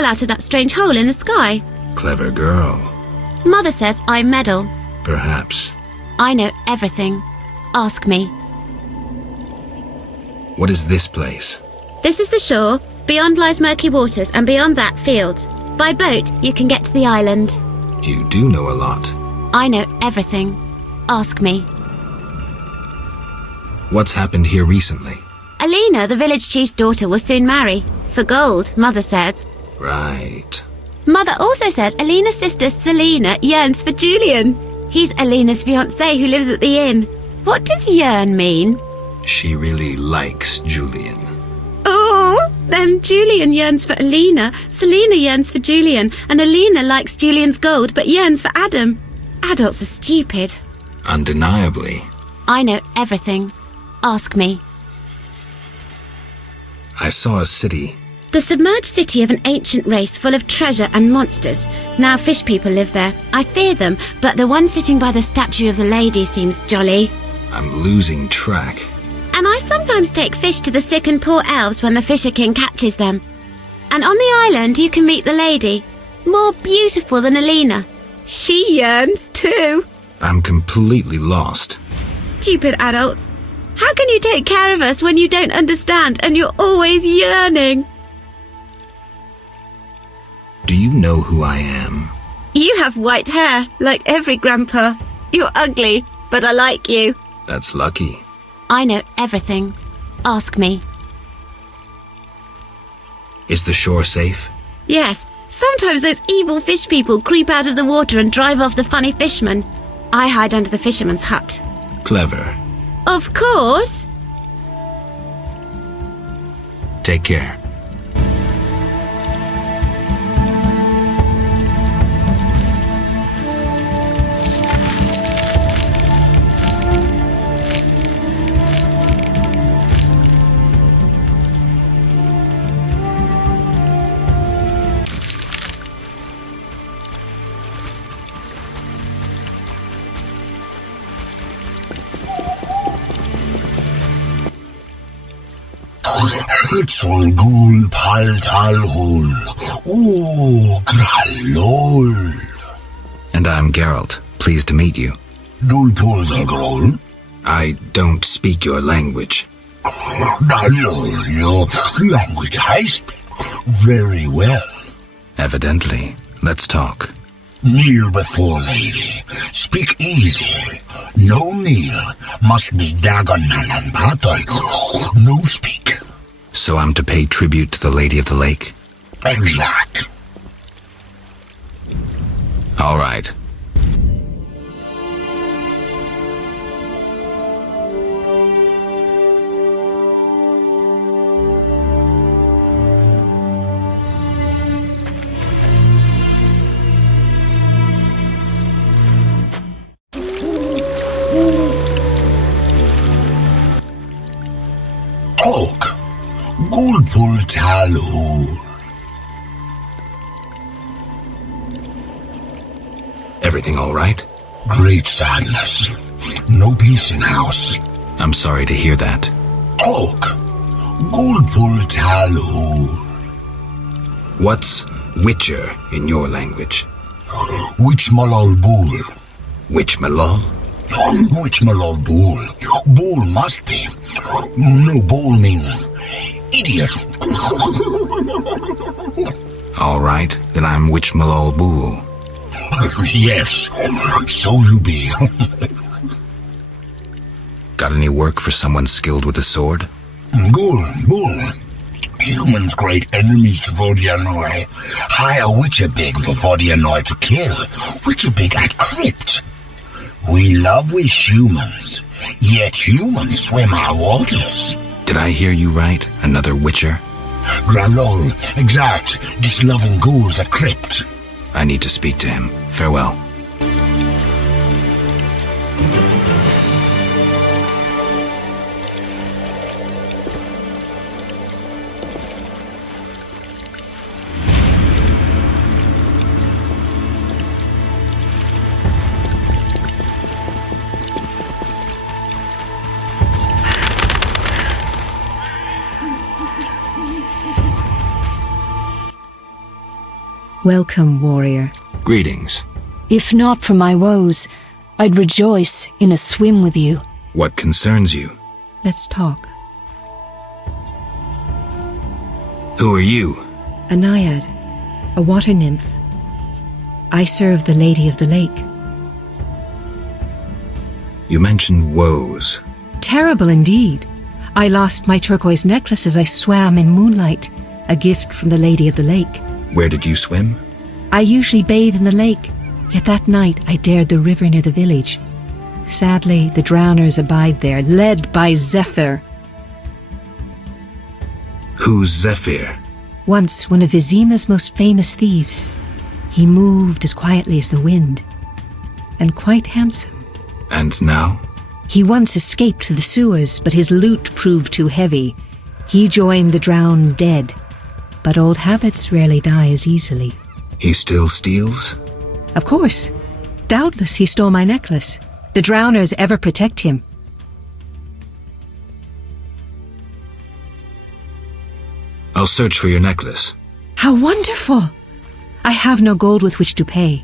fell out of that strange hole in the sky. Clever girl. Mother says I meddle. Perhaps. I know everything. Ask me. What is this place? This is the shore. Beyond lies murky waters, and beyond that, fields. By boat, you can get to the island. You do know a lot. I know everything. Ask me. What's happened here recently? Alina, the village chief's daughter, will soon marry. For gold, Mother says. Right. Mother also says Alina's sister, Selena, yearns for Julian. He's Alina's fiancé who lives at the inn. What does yearn mean? She really likes Julian. Oh, then Julian yearns for Alina, Selena yearns for Julian, and Alina likes Julian's gold but yearns for Adam. Adults are stupid. Undeniably. I know everything. Ask me. I saw a city. The submerged city of an ancient race full of treasure and monsters. Now fish people live there. I fear them, but the one sitting by the statue of the lady seems jolly. I'm losing track. And I sometimes take fish to the sick and poor elves when the Fisher King catches them. And on the island you can meet the lady. More beautiful than Alina. She yearns too. I'm completely lost. Stupid adults. How can you take care of us when you don't understand and you're always yearning? Do you know who I am? You have white hair, like every grandpa. You're ugly, but I like you. That's lucky. I know everything. Ask me. Is the shore safe? Yes. Sometimes those evil fish people creep out of the water and drive off the funny fishermen. I hide under the fisherman's hut. Clever. Of course. Take care. Hitzol gul paltal hul. Oh, gralol. And I'm Geralt. Pleased to meet you. Dul polzagrol. I don't speak your language. Dalol, your language I speak very well. Evidently. Let's talk. Kneel before lady. Speak easy. No kneel. Must be dagonalan battle. No speak. So I'm to pay tribute to the Lady of the Lake? Exact. All right. Talk. Gulpul talhul. Everything all right? Great sadness. No peace in house. I'm sorry to hear that. Talk. Gulpul talhul. What's Witcher in your language? Which malal bull? Which Malal? Which malal bull? Bull must be. No, bull means idiot. All right, then I'm Witch Malal Bool. Yes, so you be. Got any work for someone skilled with a sword? Good, bull. Humans great enemies to Vodianoi. Hire Witcher Big for Vodianoi to kill. Witcher Big at crypt. We love wish humans, yet humans swim our waters. Did I hear you right? Another Witcher? Gralol, exact, disloving ghouls at crypt. I need to speak to him. Farewell. Welcome, warrior. Greetings. If not for my woes, I'd rejoice in a swim with you. What concerns you? Let's talk. Who are you? A naiad, a water nymph. I serve the Lady of the Lake. You mentioned woes. Terrible indeed. I lost my turquoise necklace as I swam in moonlight, a gift from the Lady of the Lake. Where did you swim? I usually bathe in the lake, yet that night I dared the river near the village. Sadly, the drowners abide there, led by Zephyr. Who's Zephyr? Once one of Vizima's most famous thieves. He moved as quietly as the wind, and quite handsome. And now? He once escaped through the sewers, but his loot proved too heavy. He joined the drowned dead, but old habits rarely die as easily. He still steals? Of course. Doubtless he stole my necklace. The drowners ever protect him. I'll search for your necklace. How wonderful! I have no gold with which to pay,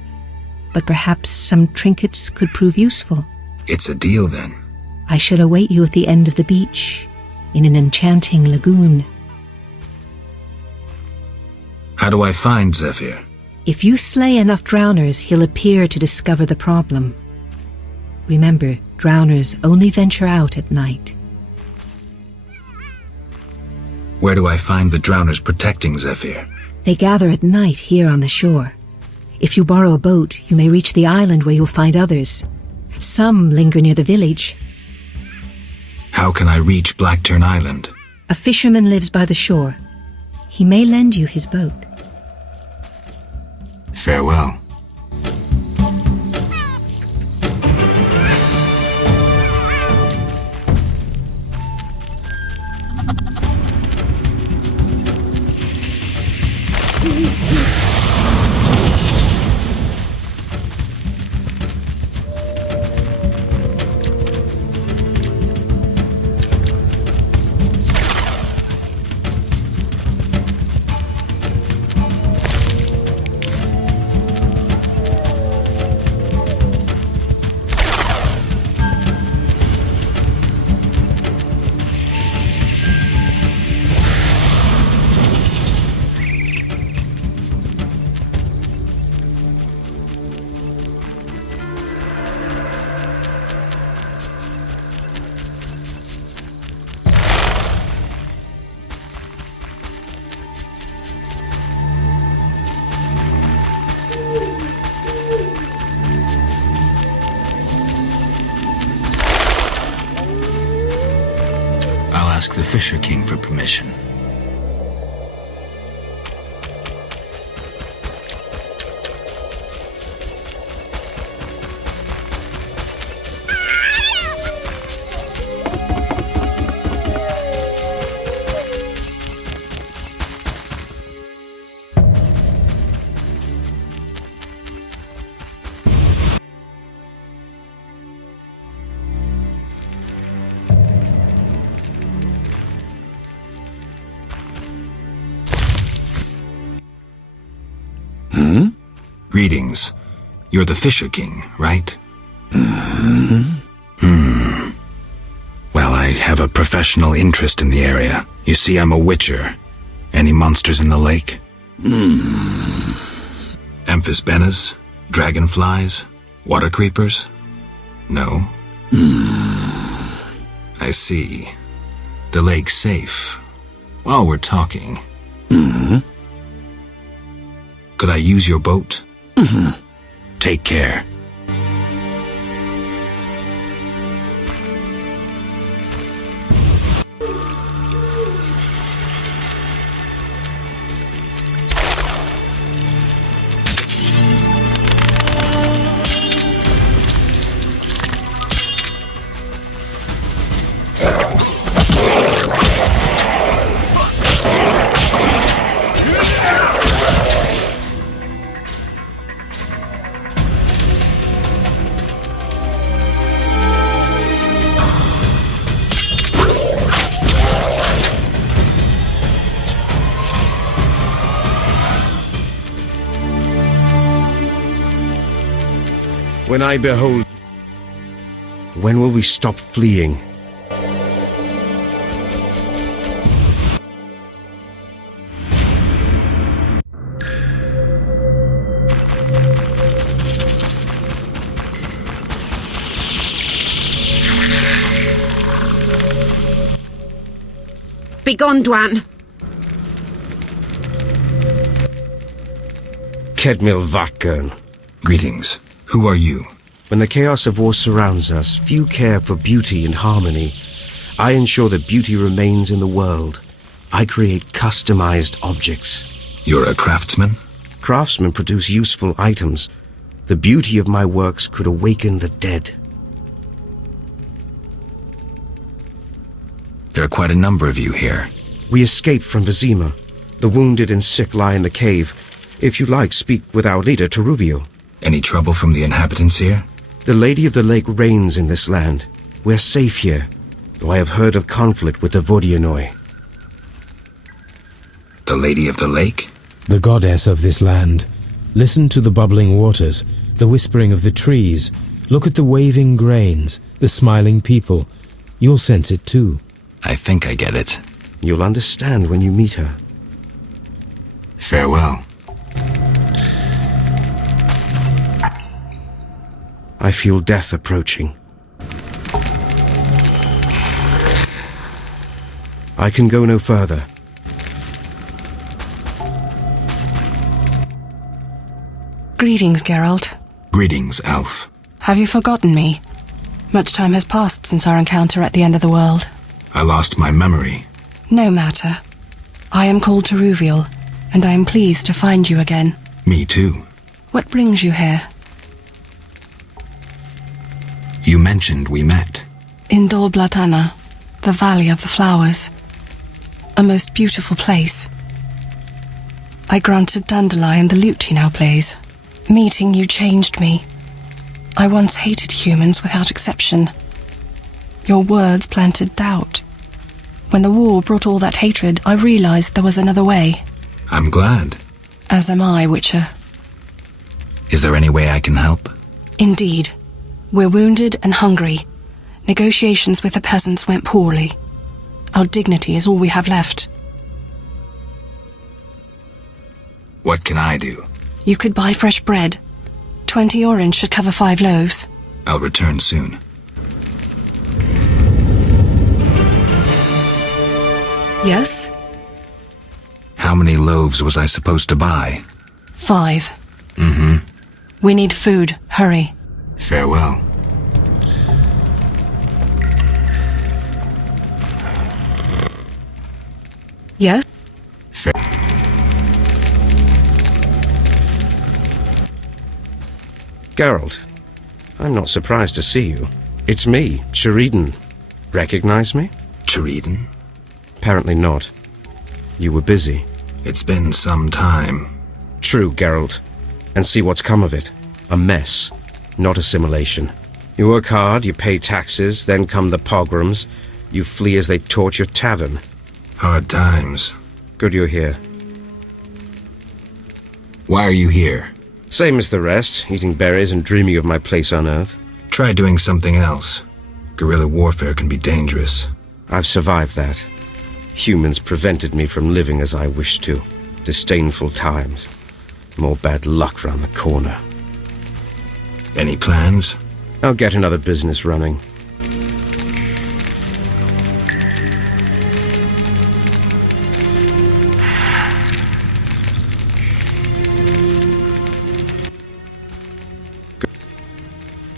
but perhaps some trinkets could prove useful. It's a deal then. I shall await you at the end of the beach, in an enchanting lagoon. How do I find Zephyr? If you slay enough drowners, he'll appear to discover the problem. Remember, drowners only venture out at night. Where do I find the drowners protecting Zephyr? They gather at night here on the shore. If you borrow a boat, you may reach the island where you'll find others. Some linger near the village. How can I reach Blackturn Island? A fisherman lives by the shore. He may lend you his boat. Farewell. Ask the Fisher King for permission. Greetings. You're the Fisher King, right? Well, I have a professional interest in the area. You see, I'm a witcher. Any monsters in the lake? Amphisbaenas? Dragonflies? Water creepers? No? I see. The lake's safe. While we're talking. Could I use your boat? Take care. when I behold... When will we stop fleeing? Begone, Dwan. Kedmil Vatgern. Greetings. Who are you? When the chaos of war surrounds us, few care for beauty and harmony. I ensure that beauty remains in the world. I create customized objects. You're a craftsman? Craftsmen produce useful items. The beauty of my works could awaken the dead. There are quite a number of you here. We escaped from Vizima. The wounded and sick lie in the cave. If you like, speak with our leader, Teruvio. Any trouble from the inhabitants here? The Lady of the Lake reigns in this land. We're safe here, though I have heard of conflict with the Vodianoi. The Lady of the Lake? The goddess of this land. Listen to the bubbling waters, the whispering of the trees. Look at the waving grains, the smiling people. You'll sense it too. I think I get it. You'll understand when you meet her. Farewell. I feel death approaching. I can go no further. Greetings, Geralt. Greetings, Elf. Have you forgotten me? Much time has passed since our encounter at the end of the world. I lost my memory. No matter. I am called Teruviel, and I am pleased to find you again. Me too. What brings you here? You mentioned we met. In Dol Blatana, the Valley of the Flowers. A most beautiful place. I granted Dandelion the lute he now plays. Meeting you changed me. I once hated humans without exception. Your words planted doubt. When the war brought all that hatred, I realized there was another way. I'm glad. As am I, Witcher. Is there any way I can help? Indeed. We're wounded and hungry. Negotiations with the peasants went poorly. Our dignity is all we have left. What can I do? You could buy fresh bread. 20 orange should cover 5 loaves. I'll return soon. Yes? How many loaves was I supposed to buy? 5. Mm-hmm. We need food. Hurry. Farewell. Yes? Geralt, I'm not surprised to see you. It's me, Sheridan. Recognize me? Sheridan? Apparently not. You were busy. It's been some time. True, Geralt. And see what's come of it. A mess, not assimilation. You work hard, you pay taxes, then come the pogroms. You flee as they torch your tavern. Hard times. Good you're here. Why are you here? Same as the rest, eating berries and dreaming of my place on Earth. Try doing something else. Guerrilla warfare can be dangerous. I've survived that. Humans prevented me from living as I wished to. Disdainful times. More bad luck round the corner. Any plans? I'll get another business running.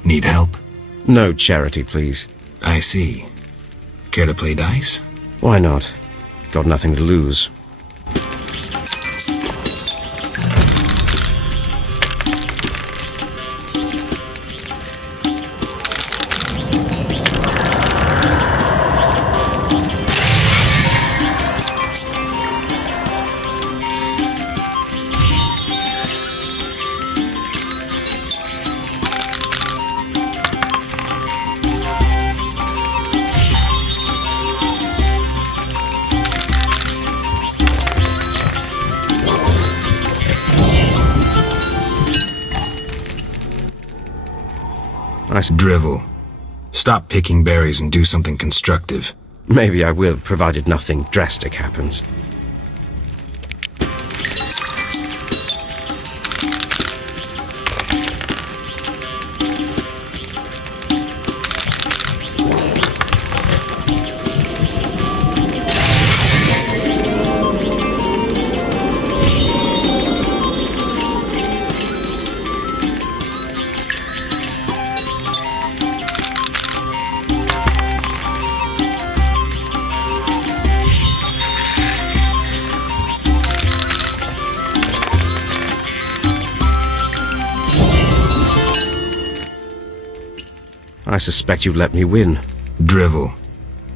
Need help? No charity, please. I see. Care to play dice? Why not? Got nothing to lose. Drivel. Stop picking berries and do something constructive. Maybe I will, provided nothing drastic happens. I suspect you'd let me win. Drivel.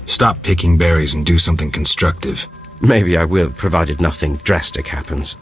Stop picking berries and do something constructive. Maybe I will, provided nothing drastic happens.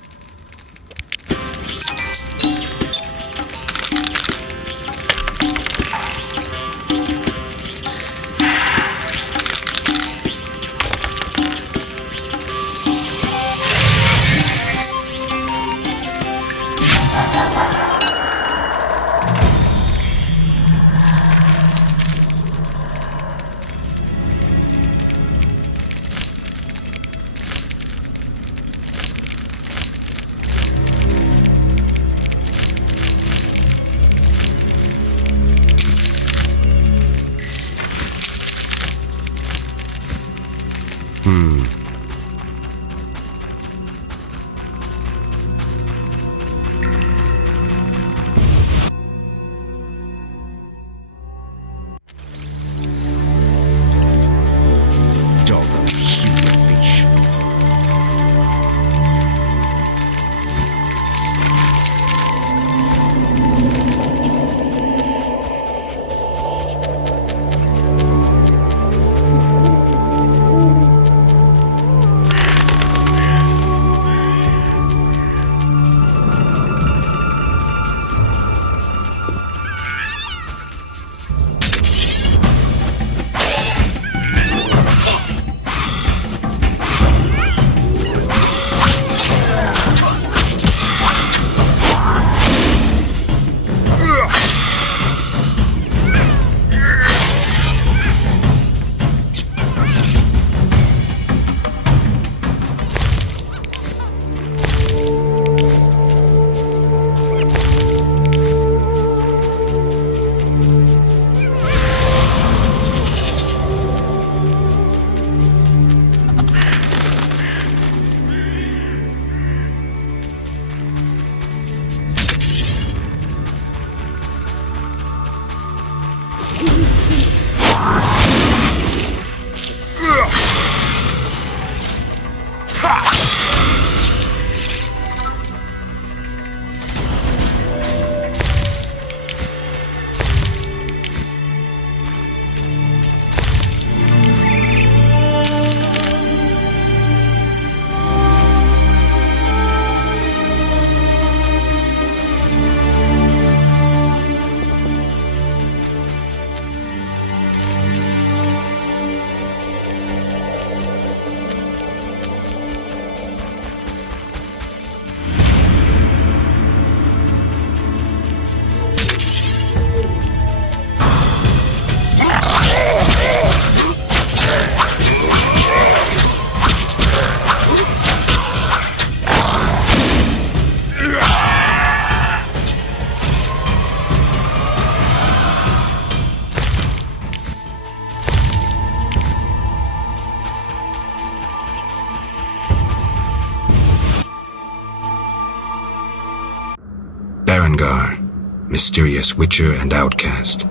Mysterious witcher and outcast.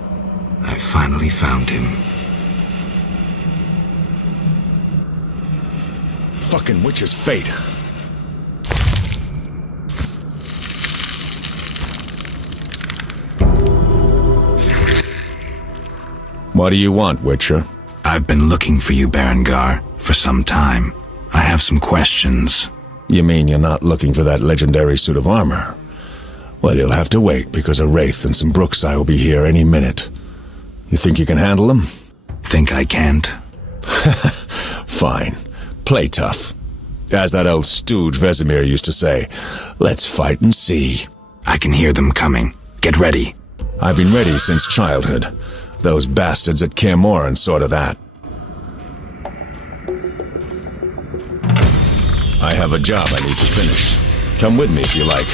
I finally found him. Fucking witch's fate. What do you want, Witcher? I've been looking for you, Berengar, for some time. I have some questions. You mean you're not looking for that legendary suit of armor? Well, you'll have to wait, because a Wraith and some Brookside will be here any minute. You think you can handle them? Think I can't? Fine. Play tough. As that old stooge Vesemir used to say, let's fight and see. I can hear them coming. Get ready. I've been ready since childhood. Those bastards at Kaer Morhen saw to that. I have a job I need to finish. Come with me if you like.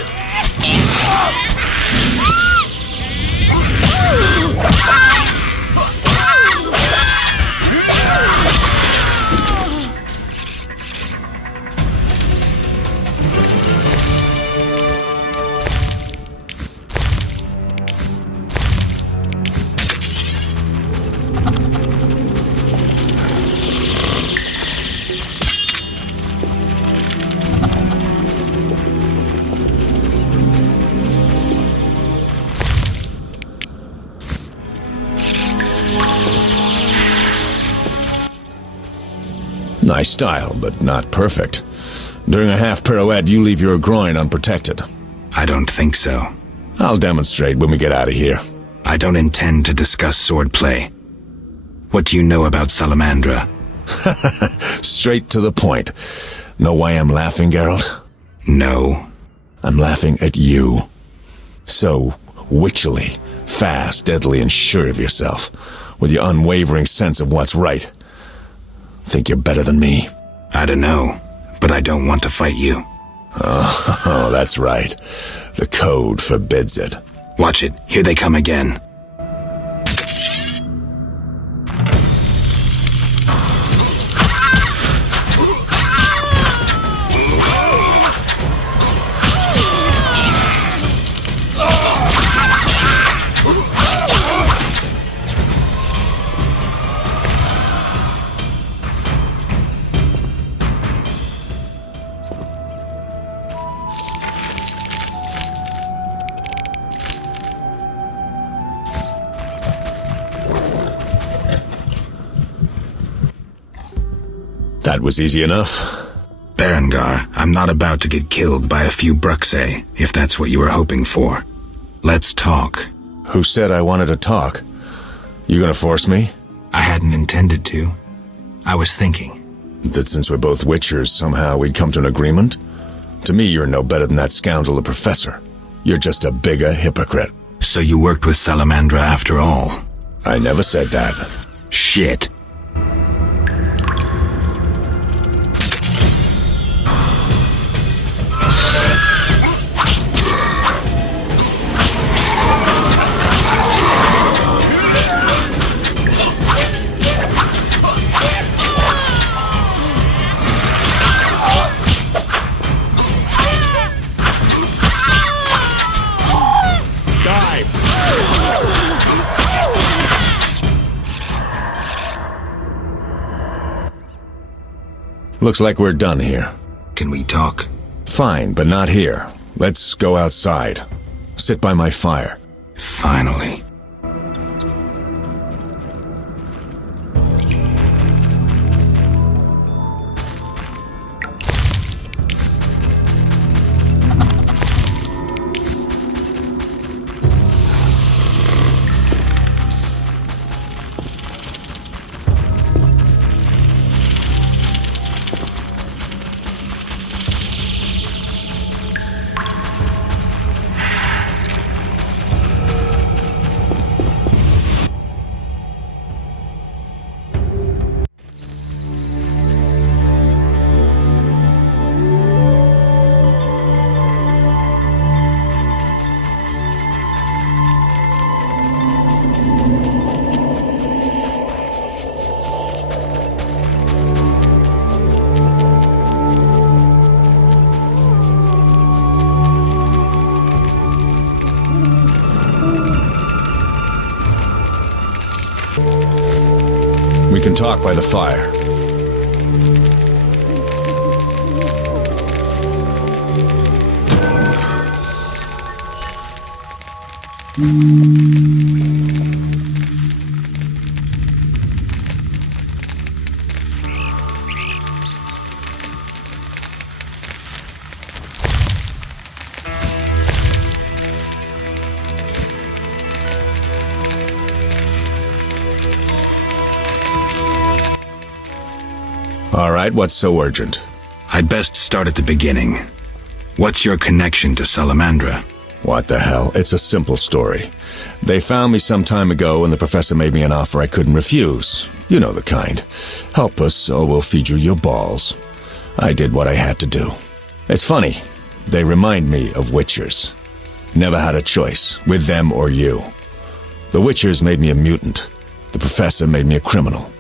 Nice style, but not perfect. During a half pirouette, you leave your groin unprotected. I don't think so. I'll demonstrate when we get out of here. I don't intend to discuss swordplay. What do you know about Salamandra? Straight to the point. Know why I'm laughing, Geralt? No. I'm laughing at you. So witchily, fast, deadly, and sure of yourself, with your unwavering sense of what's right. Think you're better than me? I don't know, but I don't want to fight you. Oh, that's right. The code forbids it. Watch it. Here they come again. That was easy enough. Berengar, I'm not about to get killed by a few Bruxae, if that's what you were hoping for. Let's talk. Who said I wanted to talk? You gonna force me? I hadn't intended to. I was thinking. That since we're both Witchers, somehow we'd come to an agreement? To me, you're no better than that scoundrel, the Professor. You're just a bigger hypocrite. So you worked with Salamandra after all? I never said that. Shit. Looks like we're done here. Can we talk? Fine, but not here. Let's go outside. Sit by my fire. Finally. We can talk by the fire. All right, what's so urgent? I'd best start at the beginning. What's your connection to Salamandra? What the hell? It's a simple story. They found me some time ago and the professor made me an offer I couldn't refuse. You know the kind. Help us or we'll feed you your balls. I did what I had to do. It's funny. They remind me of Witchers. Never had a choice, with them or you. The Witchers made me a mutant. The professor made me a criminal.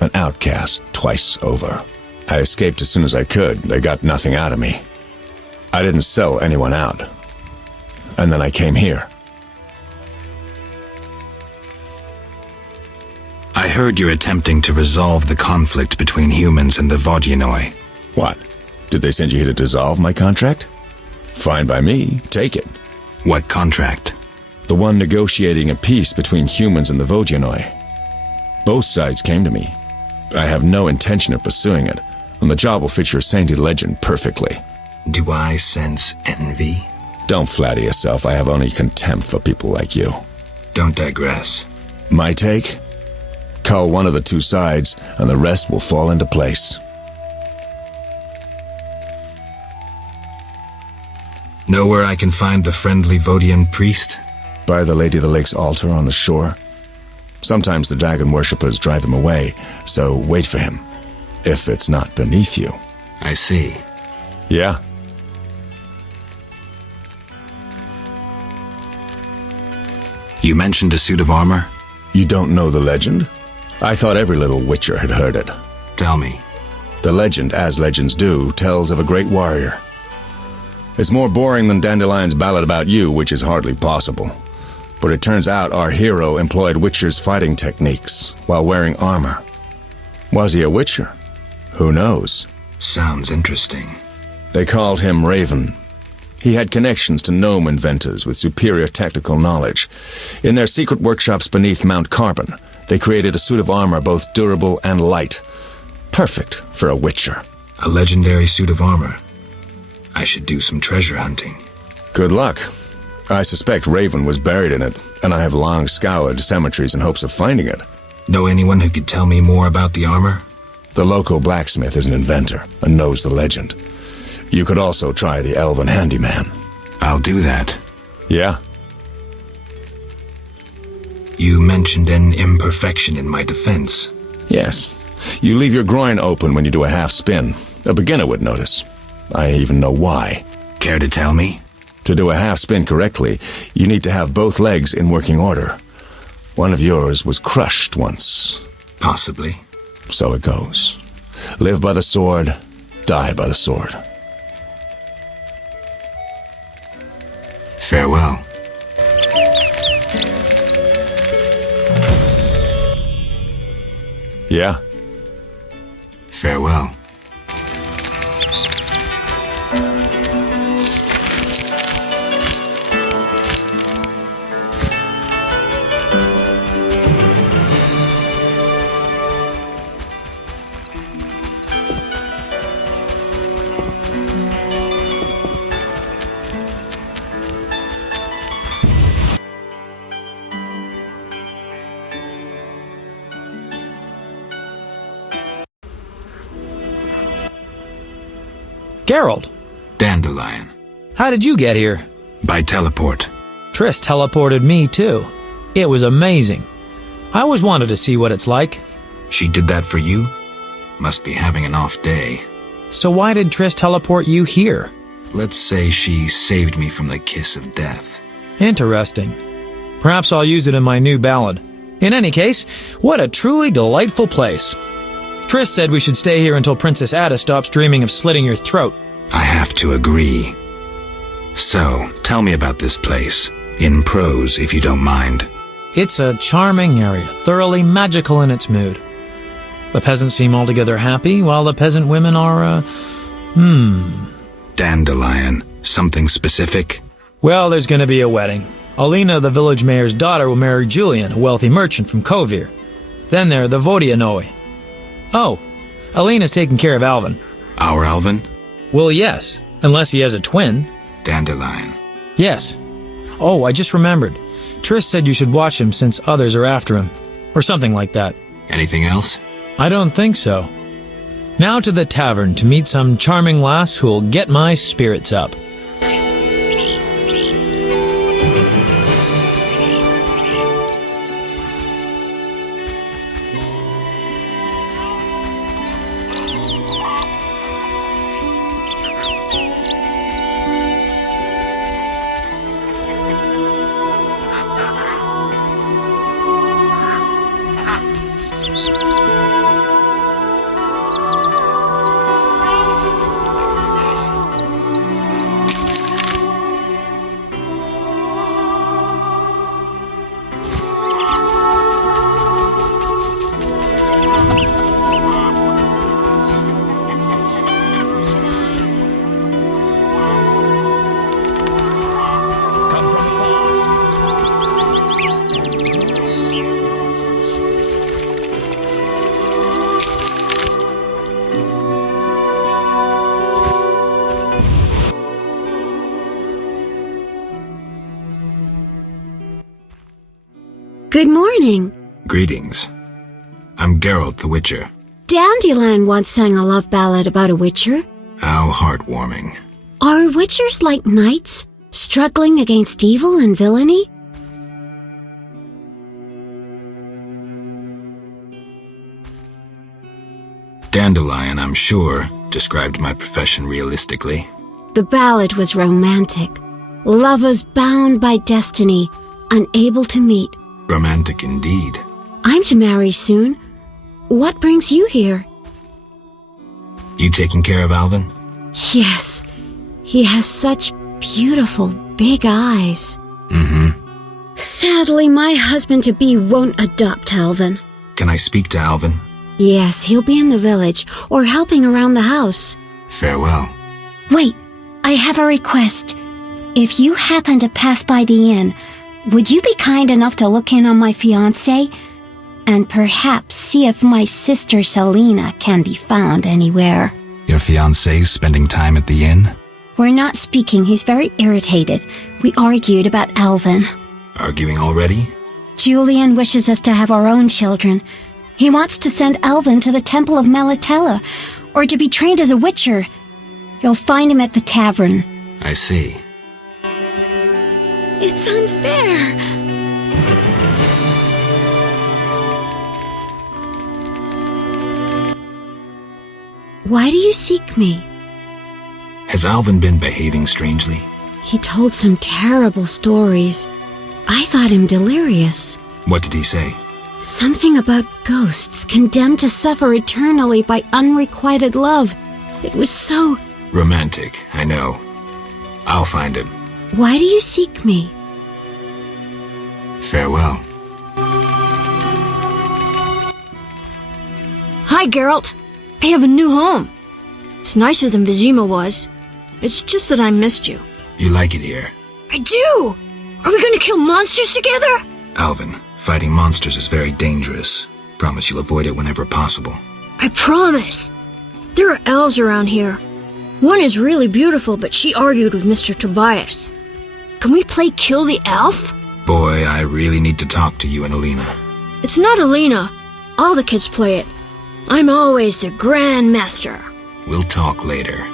An outcast twice over. I escaped as soon as I could. They got nothing out of me. I didn't sell anyone out. And then I came here. I heard you're attempting to resolve the conflict between humans and the Vodyanoi. What? Did they send you here to dissolve my contract? Fine by me. Take it. What contract? The one negotiating a peace between humans and the Vodyanoi. Both sides came to me. I have no intention of pursuing it, and the job will fit your sainted legend perfectly. Do I sense envy? Don't flatter yourself. I have only contempt for people like you. Don't digress. My take? Cull one of the two sides, and the rest will fall into place. Know where I can find the friendly Vodian priest? By the Lady of the Lake's altar on the shore. Sometimes the dragon worshippers drive him away, so wait for him. If it's not beneath you. I see. Yeah? You mentioned a suit of armor? You don't know the legend? I thought every little witcher had heard it. Tell me. The legend, as legends do, tells of a great warrior. It's more boring than Dandelion's ballad about you, which is hardly possible. But it turns out our hero employed witchers' fighting techniques while wearing armor. Was he a witcher? Who knows? Sounds interesting. They called him Raven. He had connections to gnome inventors with superior technical knowledge. In their secret workshops beneath Mount Carbon, they created a suit of armor both durable and light. Perfect for a witcher. A legendary suit of armor. I should do some treasure hunting. Good luck. I suspect Raven was buried in it, and I have long scoured cemeteries in hopes of finding it. Know anyone who could tell me more about the armor? The local blacksmith is an inventor and knows the legend. You could also try the elven handyman. I'll do that. Yeah? You mentioned an imperfection in my defense. Yes. You leave your groin open when you do a half spin. A beginner would notice. I even know why. Care to tell me? To do a half spin correctly, you need to have both legs in working order. One of yours was crushed once. Possibly. So it goes. Live by the sword, die by the sword. Farewell. Yeah? Farewell. Geralt, Dandelion. how did you get here? By teleport. Triss teleported me too. It was amazing. I always wanted to see what it's like. She did that for you? Must be having an off day. So why did Triss teleport you here? Let's say she saved me from the kiss of death. Interesting. Perhaps I'll use it in my new ballad. In any case, what a truly delightful place. Triss said we should stay here until Princess Ada stops dreaming of slitting your throat. I have to agree. So, tell me about this place. In prose, if you don't mind. It's a charming area, thoroughly magical in its mood. The peasants seem altogether happy, while the peasant women are, Dandelion. Something specific? Well, there's going to be a wedding. Alina, the village mayor's daughter, will marry Julian, a wealthy merchant from Kovir. Then there are the Vodyanoi. Oh, Alina's taking care of Alvin. Our Alvin? Well, yes, unless he has a twin. Dandelion. Yes. Oh, I just remembered. Triss said you should watch him since others are after him. Or something like that. Anything else? I don't think so. Now to the tavern to meet some charming lass who'll get my spirits up. evening. Greetings. I'm Geralt the Witcher. Dandelion once sang a love ballad about a witcher. How heartwarming. Are witchers like knights, struggling against evil and villainy? Dandelion, I'm sure, described my profession realistically. The ballad was romantic. Lovers bound by destiny, unable to meet. Romantic indeed. I'm to marry soon. What brings you here? You taking care of Alvin? Yes, he has such beautiful big eyes. Sadly, my husband-to-be won't adopt Alvin. Can I speak to Alvin? Yes, he'll be in the village or helping around the house. Farewell. Wait, I have a request. If you happen to pass by the inn, would you be kind enough to look in on my fiancé? And perhaps see if my sister Selena can be found anywhere. Your fiancé's spending time at the inn? We're not speaking. He's very irritated. We argued about Alvin. Arguing already? Julian wishes us to have our own children. He wants to send Alvin to the Temple of Melatella, or to be trained as a witcher. You'll find him at the tavern. I see. It's unfair. Why do you seek me? Has Alvin been behaving strangely? He told some terrible stories. I thought him delirious. What did he say? Something about ghosts condemned to suffer eternally by unrequited love. It was so... Romantic, I know. I'll find him. Why do you seek me? Farewell. Hi, Geralt. I have a new home. It's nicer than Vizima was. It's just that I missed you. You like it here? I do! Are we gonna kill monsters together? Alvin, fighting monsters is very dangerous. Promise you'll avoid it whenever possible. I promise. There are elves around here. One is really beautiful, but she argued with Mr. Tobias. Can we play Kill the Elf? Boy, I really need to talk to you and Alina. It's not Alina. All the kids play it. I'm always the Grand Master. We'll talk later.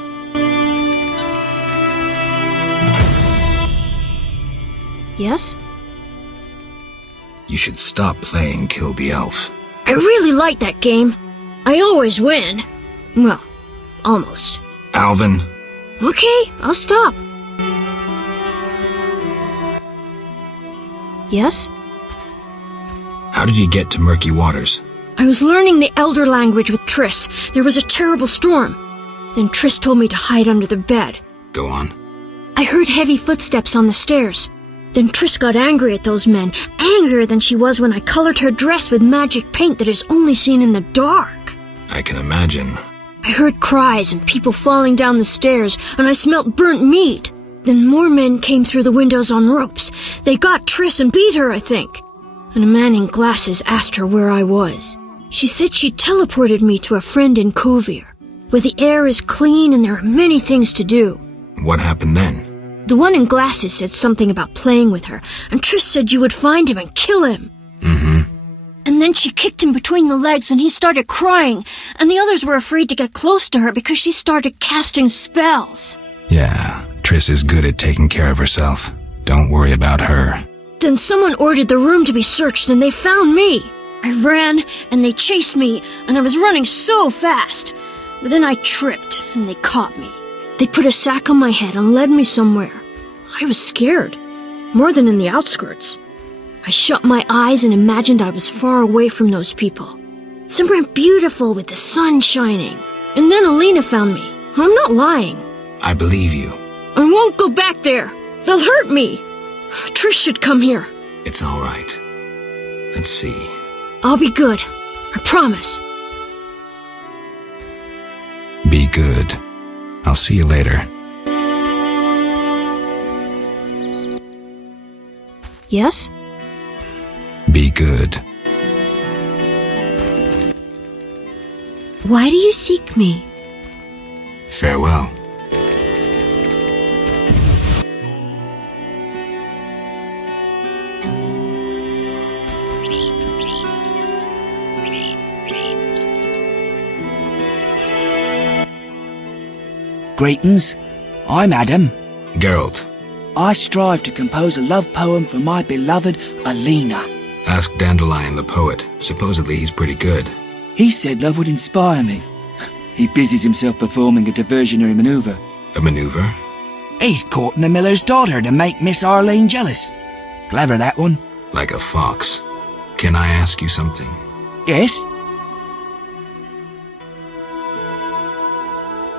Yes? You should stop playing Kill the Elf. I really like that game. I always win. Well, almost. Alvin! Okay, I'll stop. Yes? How did you get to Murky Waters? I was learning the Elder language with Triss. There was a terrible storm. Then Triss told me to hide under the bed. Go on. I heard heavy footsteps on the stairs. Then Triss got angry at those men, angrier than she was when I colored her dress with magic paint that is only seen in the dark. I can imagine. I heard cries and people falling down the stairs, and I smelt burnt meat. Then more men came through the windows on ropes. They got Triss and beat her, I think. And a man in glasses asked her where I was. She said she teleported me to a friend in Kovir, where the air is clean and there are many things to do. What happened then? The one in glasses said something about playing with her, and Triss said you would find him and kill him. And then she kicked him between the legs and he started crying, and the others were afraid to get close to her because she started casting spells. Yeah, Triss is good at taking care of herself. Don't worry about her. Then someone ordered the room to be searched and they found me. I ran and they chased me and I was running so fast. But then I tripped and they caught me. They put a sack on my head and led me somewhere. I was scared, more than in the outskirts. I shut my eyes and imagined I was far away from those people. Somewhere beautiful with the sun shining. And then Alina found me. I'm not lying. I believe you. I won't go back there. They'll hurt me. Trish should come here. It's all right. Let's see. I'll be good. I promise. Be good. I'll see you later. Yes? Be good. Why do you seek me? Farewell. Greetings. I'm Adam. Geralt, I strive to compose a love poem for my beloved Alina. ask Dandelion the poet. Supposedly he's pretty good. He said love would inspire me. He busies himself performing a diversionary maneuver. A maneuver? He's courting the miller's daughter to make Miss Arlene jealous. Clever, that one. Like a fox. Can I ask you something? Yes?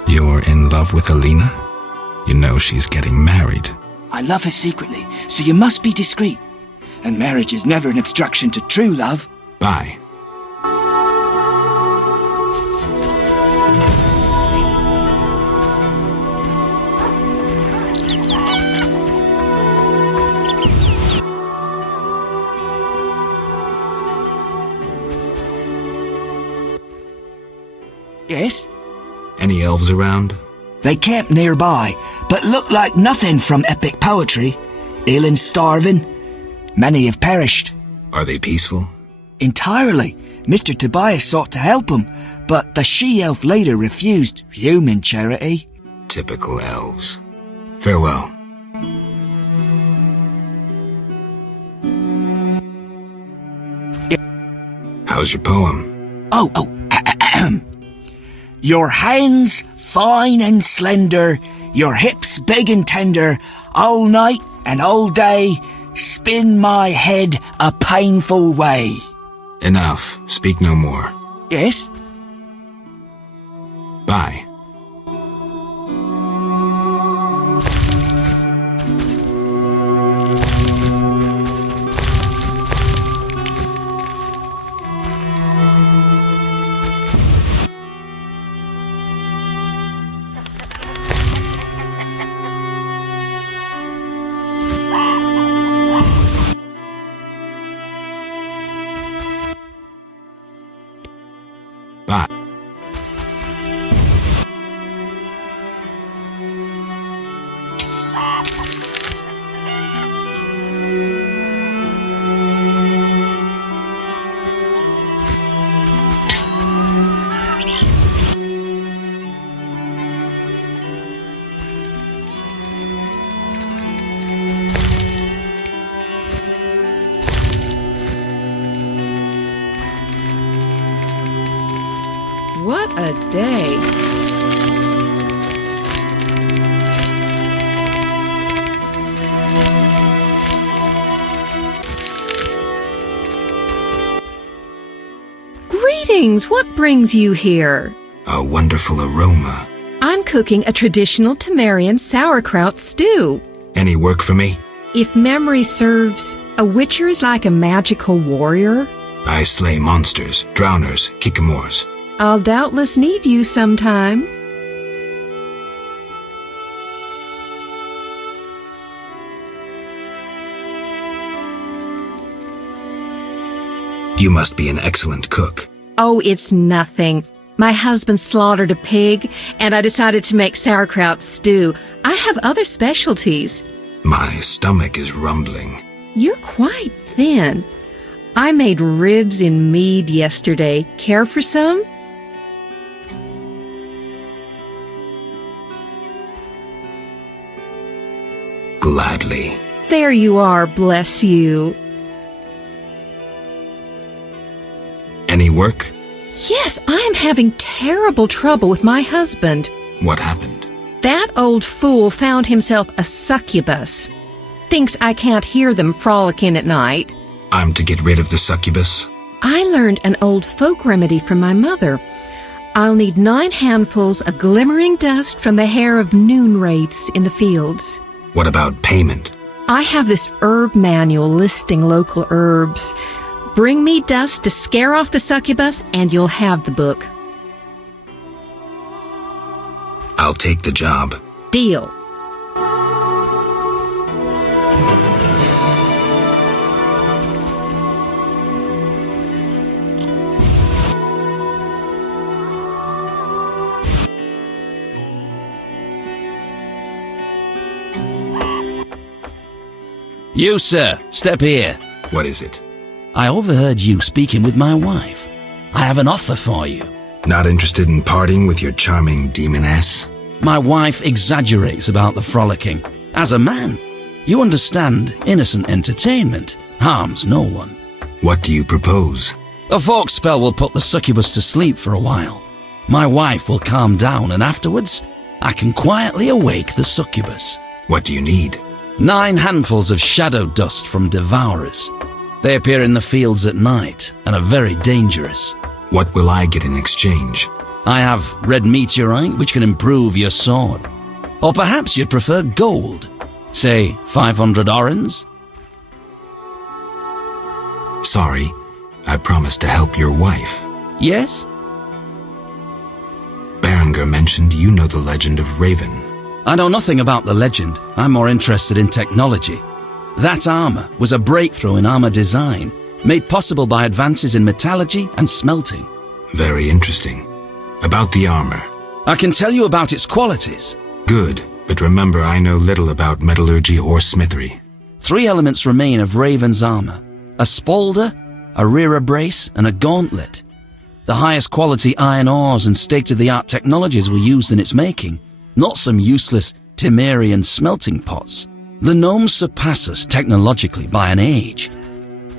You're in love with Alina? You know she's getting married. I love her secretly, so you must be discreet. And marriage is never an obstruction to true love. Bye. Yes? Any elves around? They camp nearby, but look like nothing from epic poetry. Ill and starving. Many have perished. Are they peaceful? Entirely. Mr. Tobias sought to help him, but the she-elf later refused human charity. Typical elves. Farewell. How's your poem? Your hands fine and slender, your hips big and tender, all night and all day, spin my head a painful way. Enough. Speak no more. Yes? Bye. Bye. What a day. Greetings! What brings you here? A wonderful aroma. I'm cooking a traditional Temerian sauerkraut stew. Any work for me? If memory serves, a witcher is like a magical warrior. I slay monsters, drowners, kikimors. I'll doubtless need you sometime. You must be an excellent cook. Oh, it's nothing. My husband slaughtered a pig, and I decided to make sauerkraut stew. I have other specialties. My stomach is rumbling. You're quite thin. I made ribs in mead yesterday. Care for some? Gladly. There you are, bless you. Any work? Yes, I am having terrible trouble with my husband. What happened? That old fool found himself a succubus. Thinks I can't hear them frolicking at night. I'm to get rid of the succubus? I learned an old folk remedy from my mother. I'll need 9 handfuls of glimmering dust from the hair of noon wraiths in the fields. What about payment? I have this herb manual listing local herbs. Bring me dust to scare off the succubus, and you'll have the book. I'll take the job. Deal. You, sir, step here. What is it? I overheard you speaking with my wife. I have an offer for you. Not interested in parting with your charming demoness? My wife exaggerates about the frolicking. As a man, you understand innocent entertainment harms no one. What do you propose? A fork spell will put the succubus to sleep for a while. My wife will calm down, and afterwards, I can quietly awake the succubus. What do you need? 9 handfuls of shadow dust from devourers. They appear in the fields at night and are very dangerous. What will I get in exchange? I have red meteorite, which can improve your sword. Or perhaps you'd prefer gold. Say 500 orens? Sorry, I promised to help your wife. Yes? Berenger mentioned you know the legend of Raven. I know nothing about the legend. I'm more interested in technology. That armor was a breakthrough in armor design, made possible by advances in metallurgy and smelting. Very interesting. About the armor. I can tell you about its qualities. Good, but remember I know little about metallurgy or smithery. 3 elements remain of Raven's armor: a spalder, a rear brace, and a gauntlet. The highest quality iron ores and state-of-the-art technologies were used in its making, not some useless Temerian smelting pots. The gnomes surpass us technologically by an age.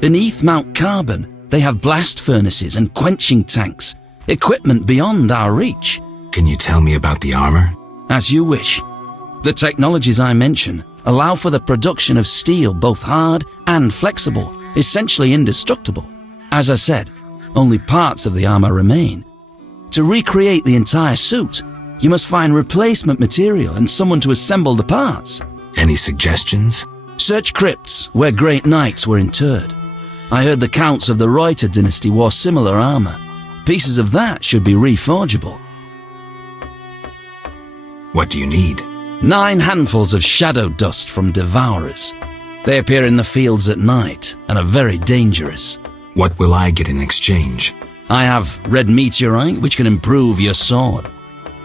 Beneath Mount Carbon, they have blast furnaces and quenching tanks, equipment beyond our reach. Can you tell me about the armor? As you wish. The technologies I mention allow for the production of steel both hard and flexible, essentially indestructible. As I said, only parts of the armor remain. To recreate the entire suit, you must find replacement material and someone to assemble the parts. Any suggestions? Search crypts where great knights were interred. I heard the counts of the Reuter dynasty wore similar armor. Pieces of that should be reforgeable. What do you need? 9 handfuls of shadow dust from devourers. They appear in the fields at night and are very dangerous. What will I get in exchange? I have red meteorite, which can improve your sword.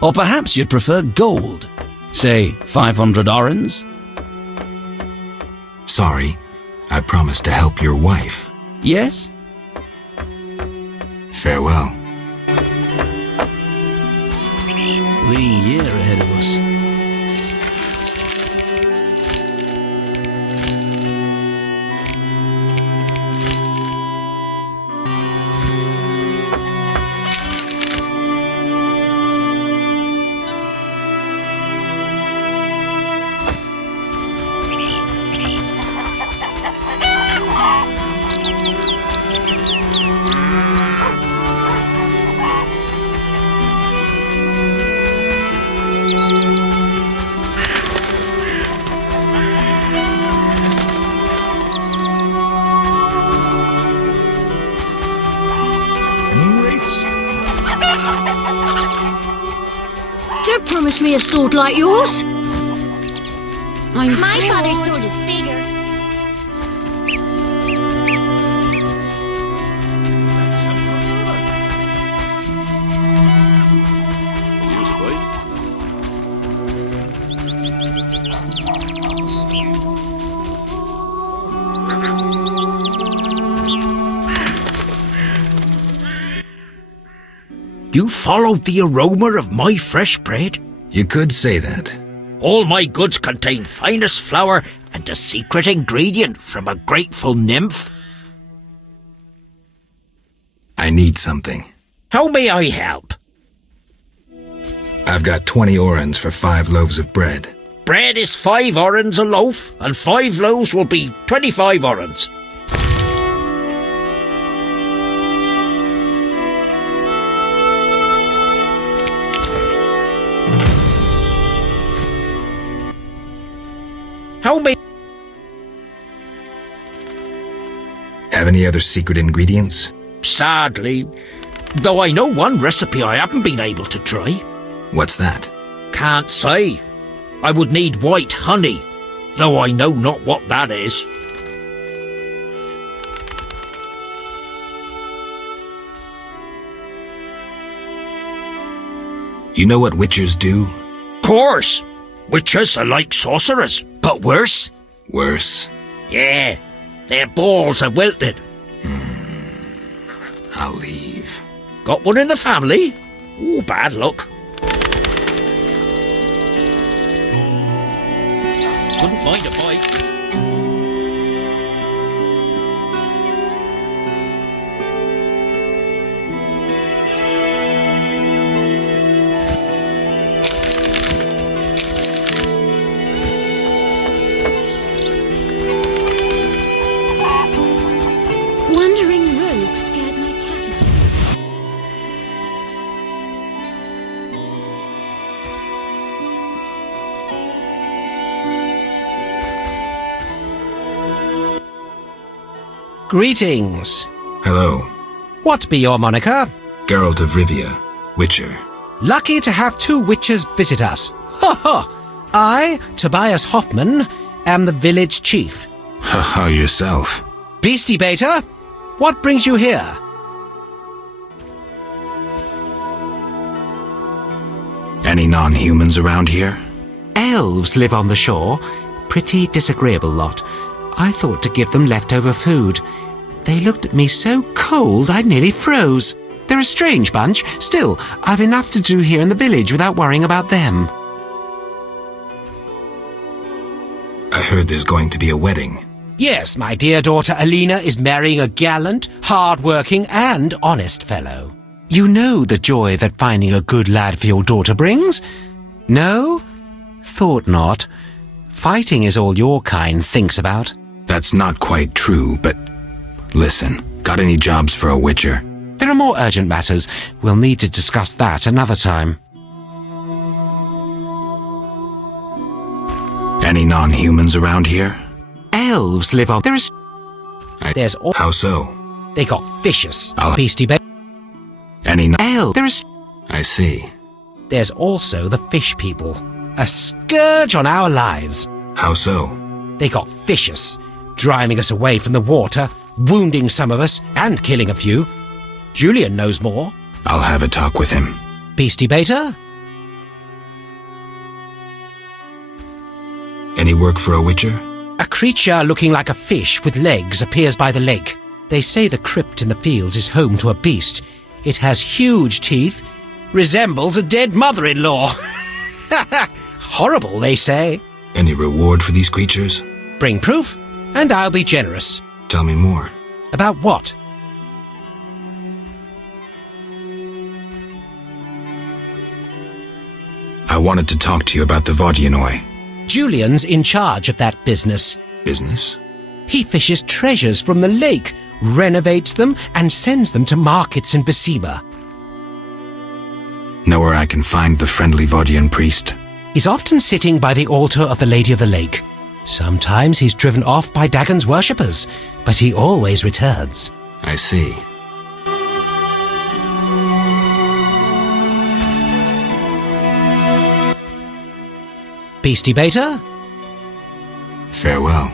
Or perhaps you'd prefer gold. Say 500 orens? Sorry, I promised to help your wife. Yes? Farewell. Lean year ahead of us. Don't promise me a sword like yours. My father's sword is bigger. You followed the aroma of my fresh bread? You could say that. All my goods contain finest flour and a secret ingredient from a grateful nymph. I need something. How may I help? I've got 20 orens for 5 loaves of bread. Bread is 5 orens a loaf, and 5 loaves will be 25 orens. How may... Have any other secret ingredients? Sadly, though I know one recipe I haven't been able to try. What's that? Can't say. I would need white honey, though I know not what that is. You know what witchers do? Course. Witches are like sorcerers, but worse. Worse? Yeah, their balls are wilted. I'll leave. Got one in the family? Ooh, bad luck. Greetings. Hello. What be your moniker? Geralt of Rivia, Witcher. Lucky to have two witchers visit us. Ha ha! I, Tobias Hoffman, am the village chief. Haha, yourself. Beastie Beta, what brings you here? Any non-humans around here? Elves live on the shore. Pretty disagreeable lot. I thought to give them leftover food. They looked at me so cold I nearly froze. They're a strange bunch. Still, I've enough to do here in the village without worrying about them. I heard there's going to be a wedding. Yes, my dear daughter Alina is marrying a gallant, hard-working and honest fellow. You know the joy that finding a good lad for your daughter brings? No? Thought not. Fighting is all your kind thinks about. That's not quite true, but listen, got any jobs for a witcher? There are more urgent matters. We'll need to discuss that another time. Any non-humans around here? Elves live on... There's all... How so? They got vicious. Beastie Bay. Any There's... I see. There's also the fish people. A scourge on our lives. How so? They got vicious, driving us away from the water, wounding some of us, and killing a few. Julian knows more. I'll have a talk with him. Beastie Beta? Any work for a witcher? A creature looking like a fish with legs appears by the lake. They say the crypt in the fields is home to a beast. It has huge teeth, resembles a dead mother-in-law. Horrible, they say. Any reward for these creatures? Bring proof, and I'll be generous. Tell me more. About what? I wanted to talk to you about the Vodyanoi. Julian's in charge of that business. Business? He fishes treasures from the lake, renovates them, and sends them to markets in Visima. Know where I can find the friendly Vodyan priest? He's often sitting by the altar of the Lady of the Lake. Sometimes he's driven off by Dagon's worshippers, but he always returns. I see. Beastie Beta? Farewell.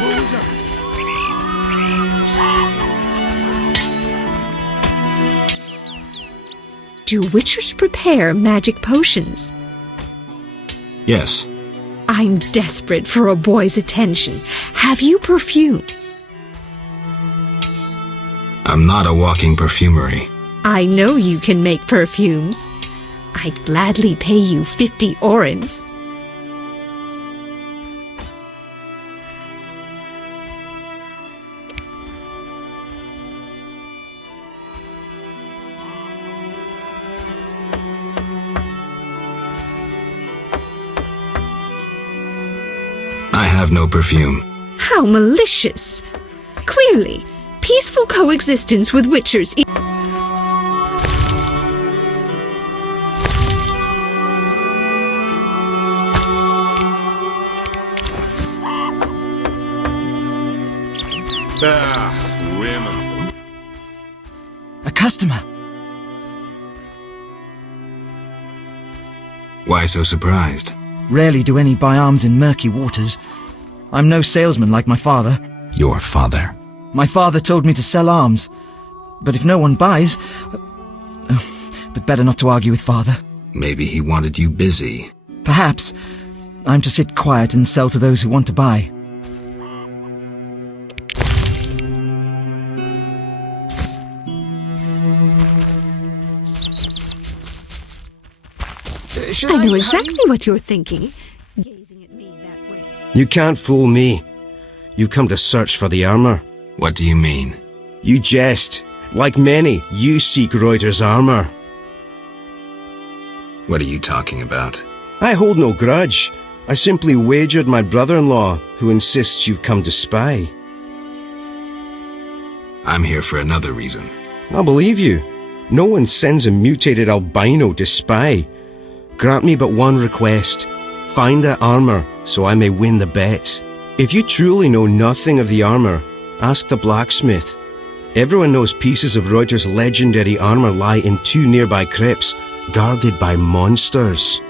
What was that? Do witchers prepare magic potions? Yes. I'm desperate for a boy's attention. Have you perfume? I'm not a walking perfumery. I know you can make perfumes. I'd gladly pay you 50 orens. I have no perfume. How malicious! Clearly, peaceful coexistence with witchers is... Women. A customer. Why so surprised? Rarely do any buy arms in murky waters. I'm no salesman like my father. Your father? My father told me to sell arms. But if no one buys... but better not to argue with father. Maybe he wanted you busy. Perhaps. I'm to sit quiet and sell to those who want to buy. I know exactly what you're thinking. Gazing at me that way. You can't fool me. You've come to search for the armor. What do you mean? You jest. Like many, you seek Reuter's armor. What are you talking about? I hold no grudge. I simply wagered my brother-in-law, who insists you've come to spy. I'm here for another reason. I believe you. No one sends a mutated albino to spy. Grant me but one request. Find that armor, so I may win the bet. If you truly know nothing of the armor, ask the blacksmith. Everyone knows pieces of Reuter's legendary armor lie in 2 nearby crypts, guarded by monsters.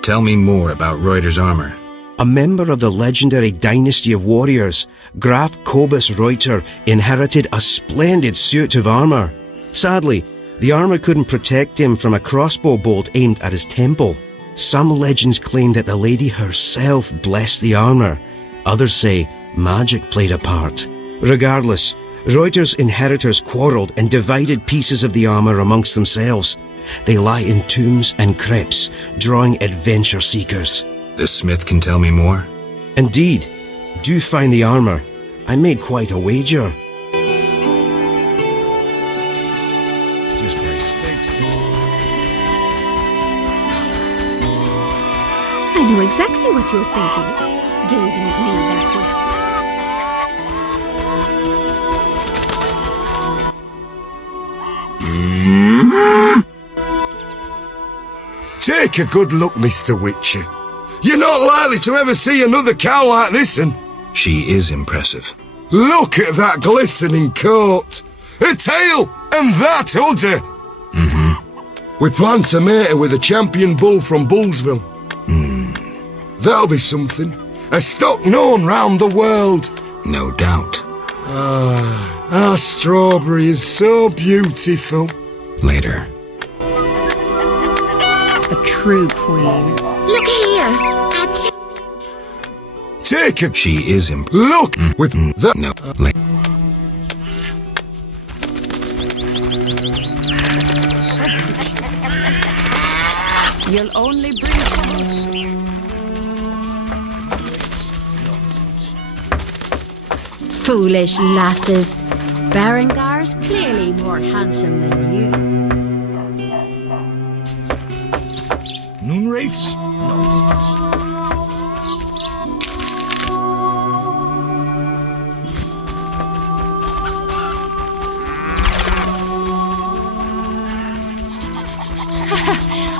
Tell me more about Reuter's armor. A member of the legendary dynasty of warriors, Graf Kobus Reuter inherited a splendid suit of armor. Sadly, the armor couldn't protect him from a crossbow bolt aimed at his temple. Some legends claim that the lady herself blessed the armor. Others say magic played a part. Regardless, Reuter's inheritors quarreled and divided pieces of the armor amongst themselves. They lie in tombs and crypts, drawing adventure seekers. The smith can tell me more? Indeed. Do find the armor. I made quite a wager. Just break stakes. I know exactly what you're thinking, gazing at me that way. Take a good look, Mr. Witcher. You're not likely to ever see another cow like this one. She is impressive. Look at that glistening coat, a tail, and that udder. We plan to mate her with a champion bull from Bullsville. That'll be something. A stock known round the world. No doubt. Our strawberry is so beautiful. Later. A true queen. Look here. Take a... She is Look with that... No. You'll only bring... Foolish lasses. Berengar's clearly more handsome than you. Moonwraiths? Nonsense.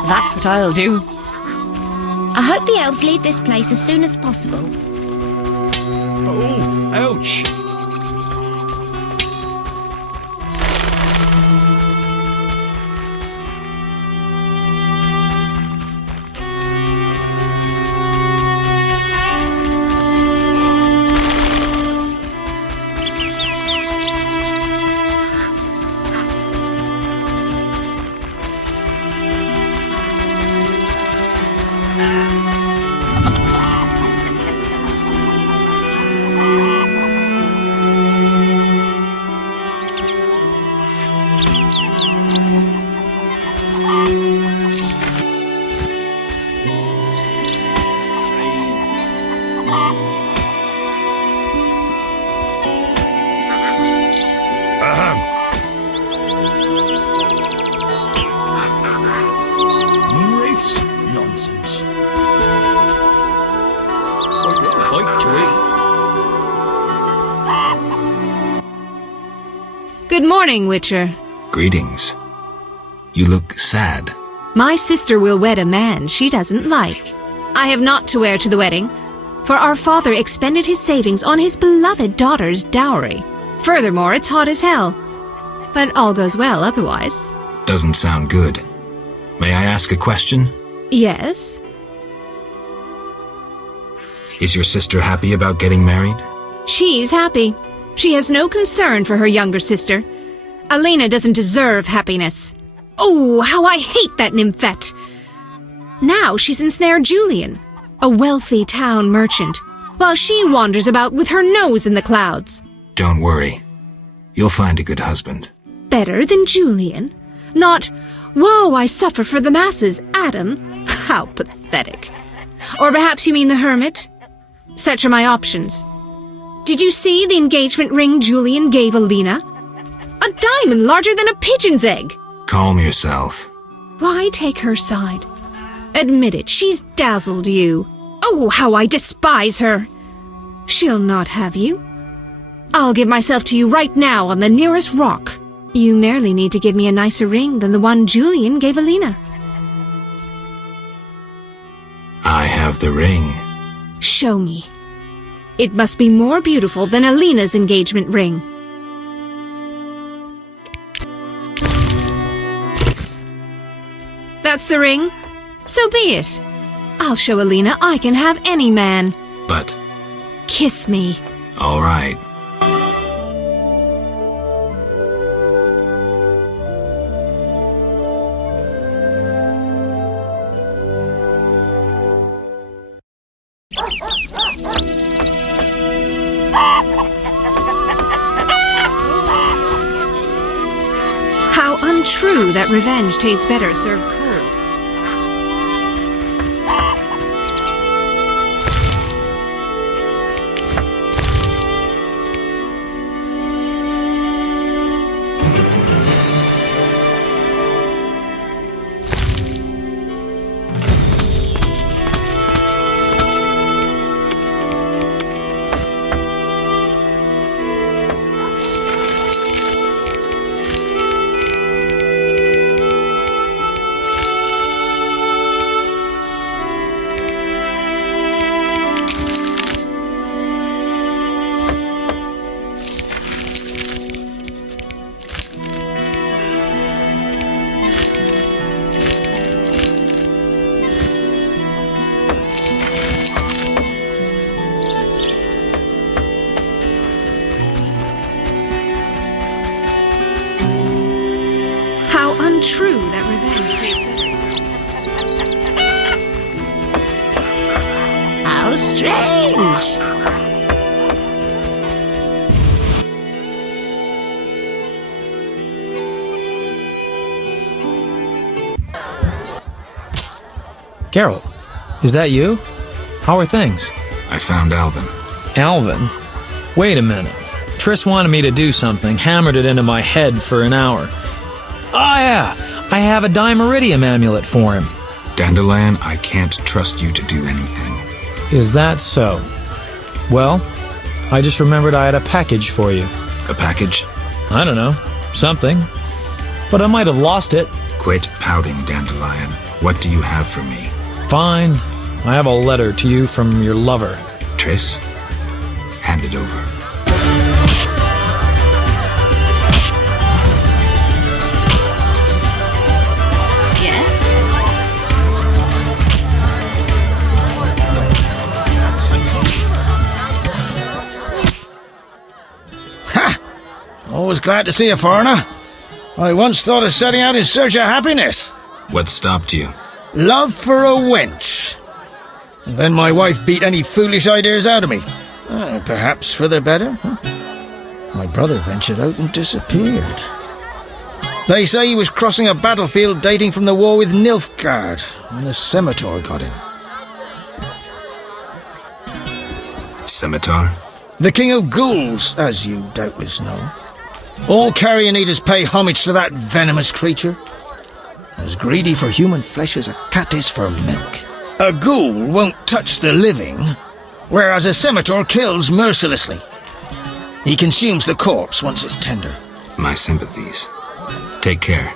That's what I'll do. I hope the elves leave this place as soon as possible. Oh, ouch! Good morning, Witcher. Greetings. You look sad. My sister will wed a man she doesn't like. I have naught to wear to the wedding, for our father expended his savings on his beloved daughter's dowry. Furthermore, it's hot as hell. But all goes well otherwise. Doesn't sound good. May I ask a question? Yes? Is your sister happy about getting married? She's happy. She has no concern for her younger sister. Elena doesn't deserve happiness. Oh, how I hate that nymphette! Now she's ensnared Julian, a wealthy town merchant, while she wanders about with her nose in the clouds. Don't worry. You'll find a good husband. Better than Julian? Not, woe, I suffer for the masses, Adam? How pathetic. Or perhaps you mean the hermit? Such are my options. Did you see the engagement ring Julian gave Elena? A diamond larger than a pigeon's egg! Calm yourself. Why take her side? Admit it, she's dazzled you. Oh, how I despise her! She'll not have you. I'll give myself to you right now on the nearest rock. You merely need to give me a nicer ring than the one Julian gave Alina. I have the ring. Show me. It must be more beautiful than Alina's engagement ring. That's the ring? So be it. I'll show Alina I can have any man. But... Kiss me. all right. How untrue that revenge tastes better served cold. How untrue that revenge tastes better. How strange. Carol, is that you? How are things? I found Alvin. Alvin? Wait a minute. Triss wanted me to do something, hammered it into my head for an hour. Oh yeah, I have a Dimeridium amulet for him. Dandelion, I can't trust you to do anything. Is that so? Well, I just remembered I had a package for you. A package? I don't know. Something. But I might have lost it. Quit pouting, Dandelion. What do you have for me? Fine. I have a letter to you from your lover. Triss, hand it over. Always glad to see a foreigner. I once thought of setting out in search of happiness. What stopped you? Love for a wench. Then my wife beat any foolish ideas out of me. Perhaps for the better. My brother ventured out and disappeared. They say he was crossing a battlefield dating from the war with Nilfgaard, and a scimitar got him. Scimitar? The king of ghouls, as you doubtless know. All carrion eaters pay homage to that venomous creature. As greedy for human flesh as a cat is for milk. A ghoul won't touch the living, whereas a scimitar kills mercilessly. He consumes the corpse once it's tender. My sympathies. Take care.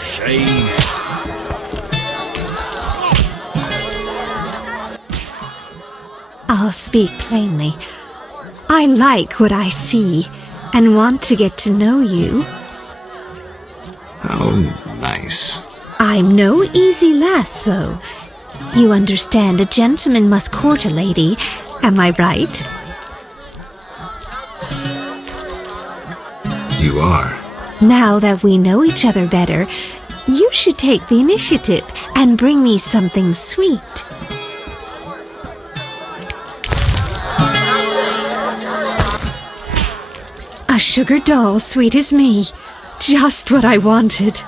Shame. I'll speak plainly. I like what I see and want to get to know you. How nice. I'm no easy lass, though. You understand a gentleman must court a lady, am I right? You are. Now that we know each other better, you should take the initiative and bring me something sweet. A sugar doll sweet as me. Just what I wanted.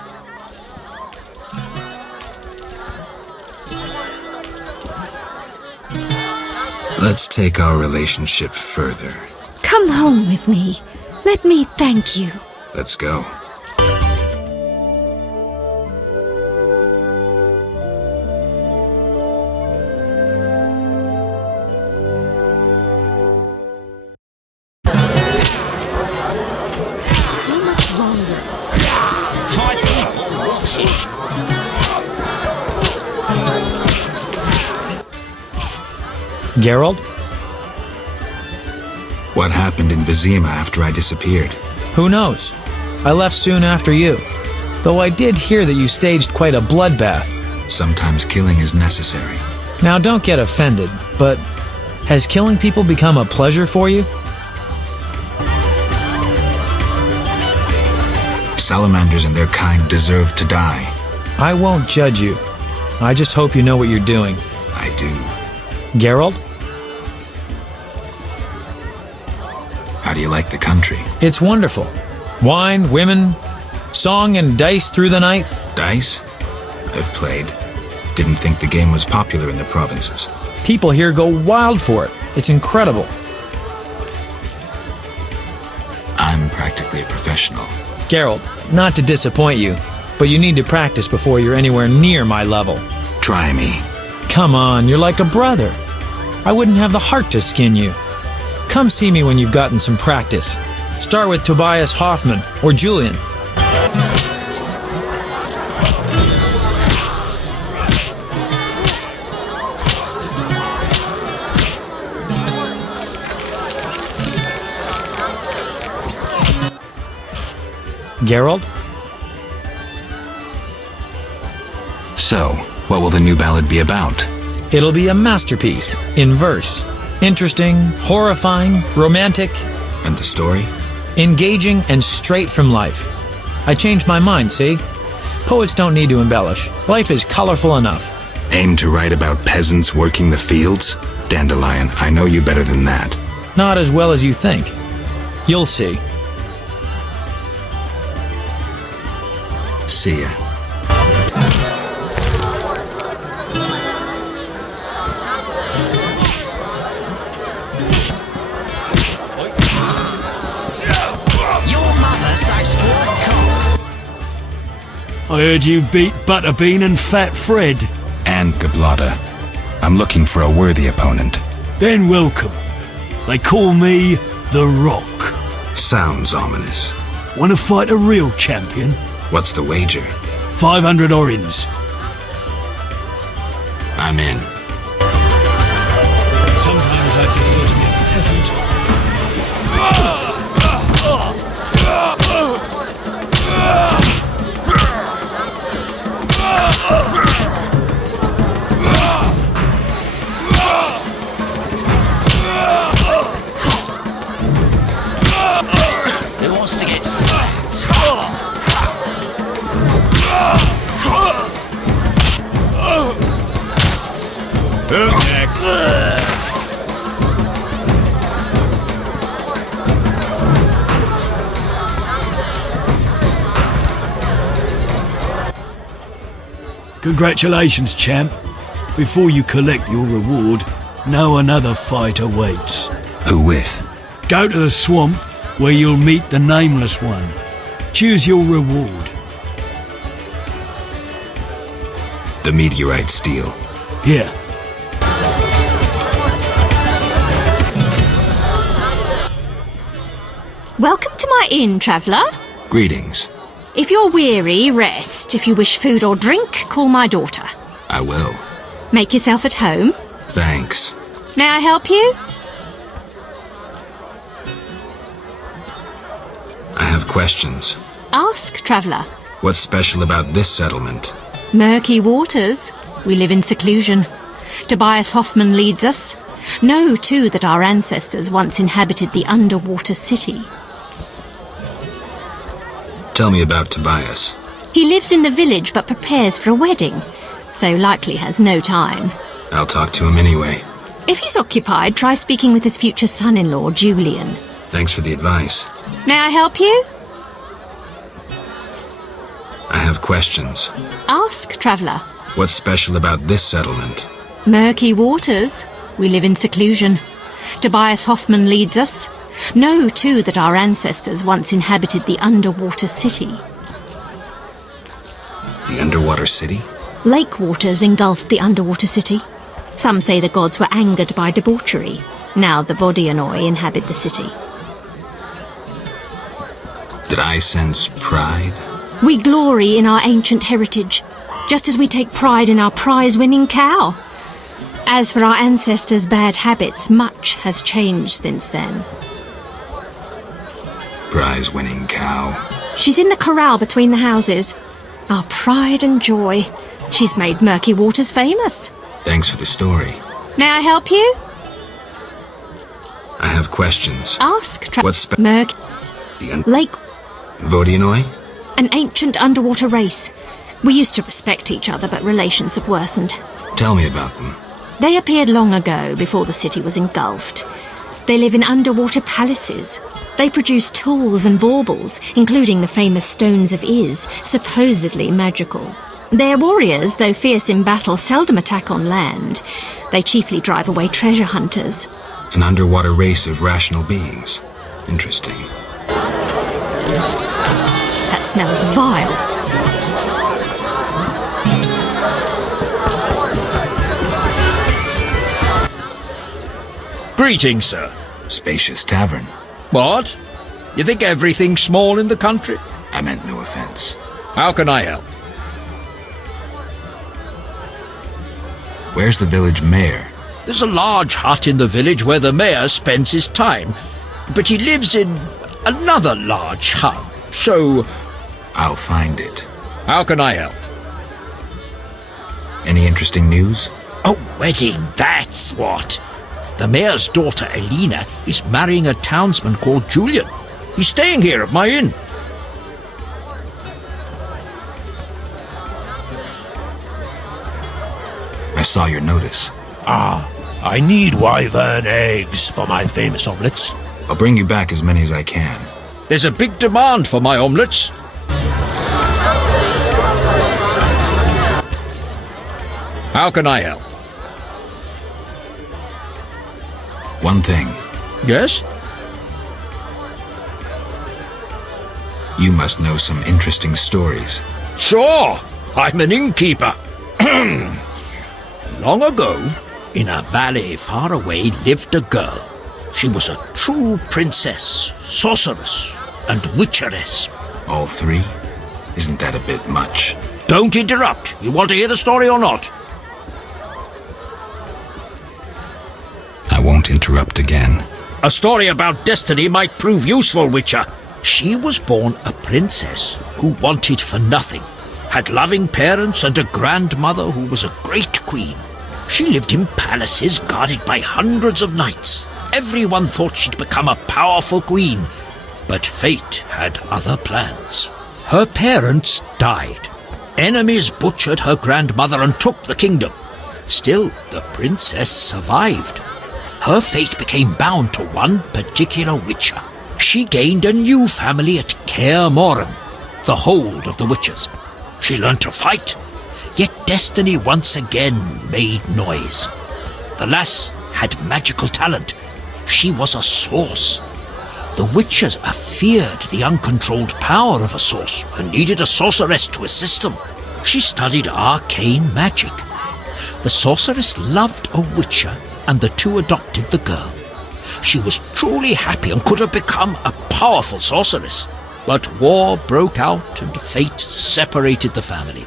Let's take our relationship further. Come home with me. Let me thank you. Let's go. Geralt? What happened in Vizima after I disappeared? Who knows? I left soon after you. Though I did hear that you staged quite a bloodbath. Sometimes killing is necessary. Now don't get offended, but has killing people become a pleasure for you? Salamanders and their kind deserve to die. I won't judge you. I just hope you know what you're doing. I do. Geralt? How do you like the country? It's wonderful. Wine, women, song and dice through the night. Dice? I've played. Didn't think the game was popular in the provinces. People here go wild for it. It's incredible. I'm practically a professional. Geralt, not to disappoint you, but you need to practice before you're anywhere near my level. Try me. Come on, you're like a brother. I wouldn't have the heart to skin you. Come see me when you've gotten some practice. Start with Tobias Hoffman or Julian. Geralt? So, what will the new ballad be about? It'll be a masterpiece, in verse. Interesting, horrifying, romantic. And the story? Engaging and straight from life. I changed my mind, see? Poets don't need to embellish. Life is colorful enough. Aim to write about peasants working the fields? Dandelion, I know you better than that. Not as well as you think. You'll see. See ya. I heard you beat Butterbean and Fat Fred. And Gablada. I'm looking for a worthy opponent. Then welcome. They call me The Rock. Sounds ominous. Want to fight a real champion? What's the wager? 500 orins. I'm in. Sometimes I prefer to be a peasant. Who wants to get slapped? Who's next? Congratulations, champ. Before you collect your reward, know another fight awaits. Who with? Go to the swamp, where you'll meet the Nameless One. Choose your reward. The meteorite steel. Here. Welcome to my inn, traveller. Greetings. If you're weary, rest. If you wish food or drink, call my daughter. I will. Make yourself at home. Thanks. May I help you? I have questions. Ask, traveller. What's special about this settlement? Murky waters. We live in seclusion. Tobias Hoffman leads us. Know, too, that our ancestors once inhabited the underwater city. Tell me about Tobias. He lives in the village but prepares for a wedding, so likely has no time. I'll talk to him anyway. If he's occupied, try speaking with his future son-in-law, Julian. Thanks for the advice. May I help you? I have questions. Ask, traveller. What's special about this settlement? Murky waters. We live in seclusion. Tobias Hoffman leads us. Know, too, that our ancestors once inhabited the underwater city. The underwater city? Lake waters engulfed the underwater city. Some say the gods were angered by debauchery. Now the Vodianoi inhabit the city. Did I sense pride? We glory in our ancient heritage, just as we take pride in our prize-winning cow. As for our ancestors' bad habits, much has changed since then. Prize-winning cow. She's in the corral between the houses. Our pride and joy. She's made Murky Waters famous. Thanks for the story. May I help you? I have questions. Ask. What's Murky. Lake. Vodianoi? An ancient underwater race. We used to respect each other, but relations have worsened. Tell me about them. They appeared long ago, before the city was engulfed. They live in underwater palaces. They produce tools and baubles, including the famous Stones of Iz, supposedly magical. Their warriors, though fierce in battle, seldom attack on land. They chiefly drive away treasure hunters. An underwater race of rational beings. Interesting. That smells vile. Greetings, sir. Spacious tavern. What? You think everything's small in the country? I meant no offense. How can I help? Where's the village mayor? There's a large hut in the village where the mayor spends his time, but he lives in another large hut, so... I'll find it. How can I help? Any interesting news? A wedding, that's what. The mayor's daughter, Elena, is marrying a townsman called Julian. He's staying here at my inn. I saw your notice. I need wyvern eggs for my famous omelettes. I'll bring you back as many as I can. There's a big demand for my omelettes. How can I help? One thing. Yes? You must know some interesting stories. Sure, I'm an innkeeper. Long ago, in a valley far away, lived a girl. She was a true princess, sorceress, and witcheress. All three? Isn't that a bit much? Don't interrupt. You want to hear the story or not? I won't interrupt again. A story about destiny might prove useful, Witcher. She was born a princess who wanted for nothing, had loving parents and a grandmother who was a great queen. She lived in palaces guarded by hundreds of knights. Everyone thought she'd become a powerful queen, but fate had other plans. Her parents died. Enemies butchered her grandmother and took the kingdom. Still, the princess survived. Her fate became bound to one particular witcher. She gained a new family at Kaer Morhen, the hold of the witches. She learned to fight, yet destiny once again made noise. The lass had magical talent. She was a source. The witches feared the uncontrolled power of a source and needed a sorceress to assist them. She studied arcane magic. The sorceress loved a witcher, and the two adopted the girl. She was truly happy and could have become a powerful sorceress. But war broke out and fate separated the family.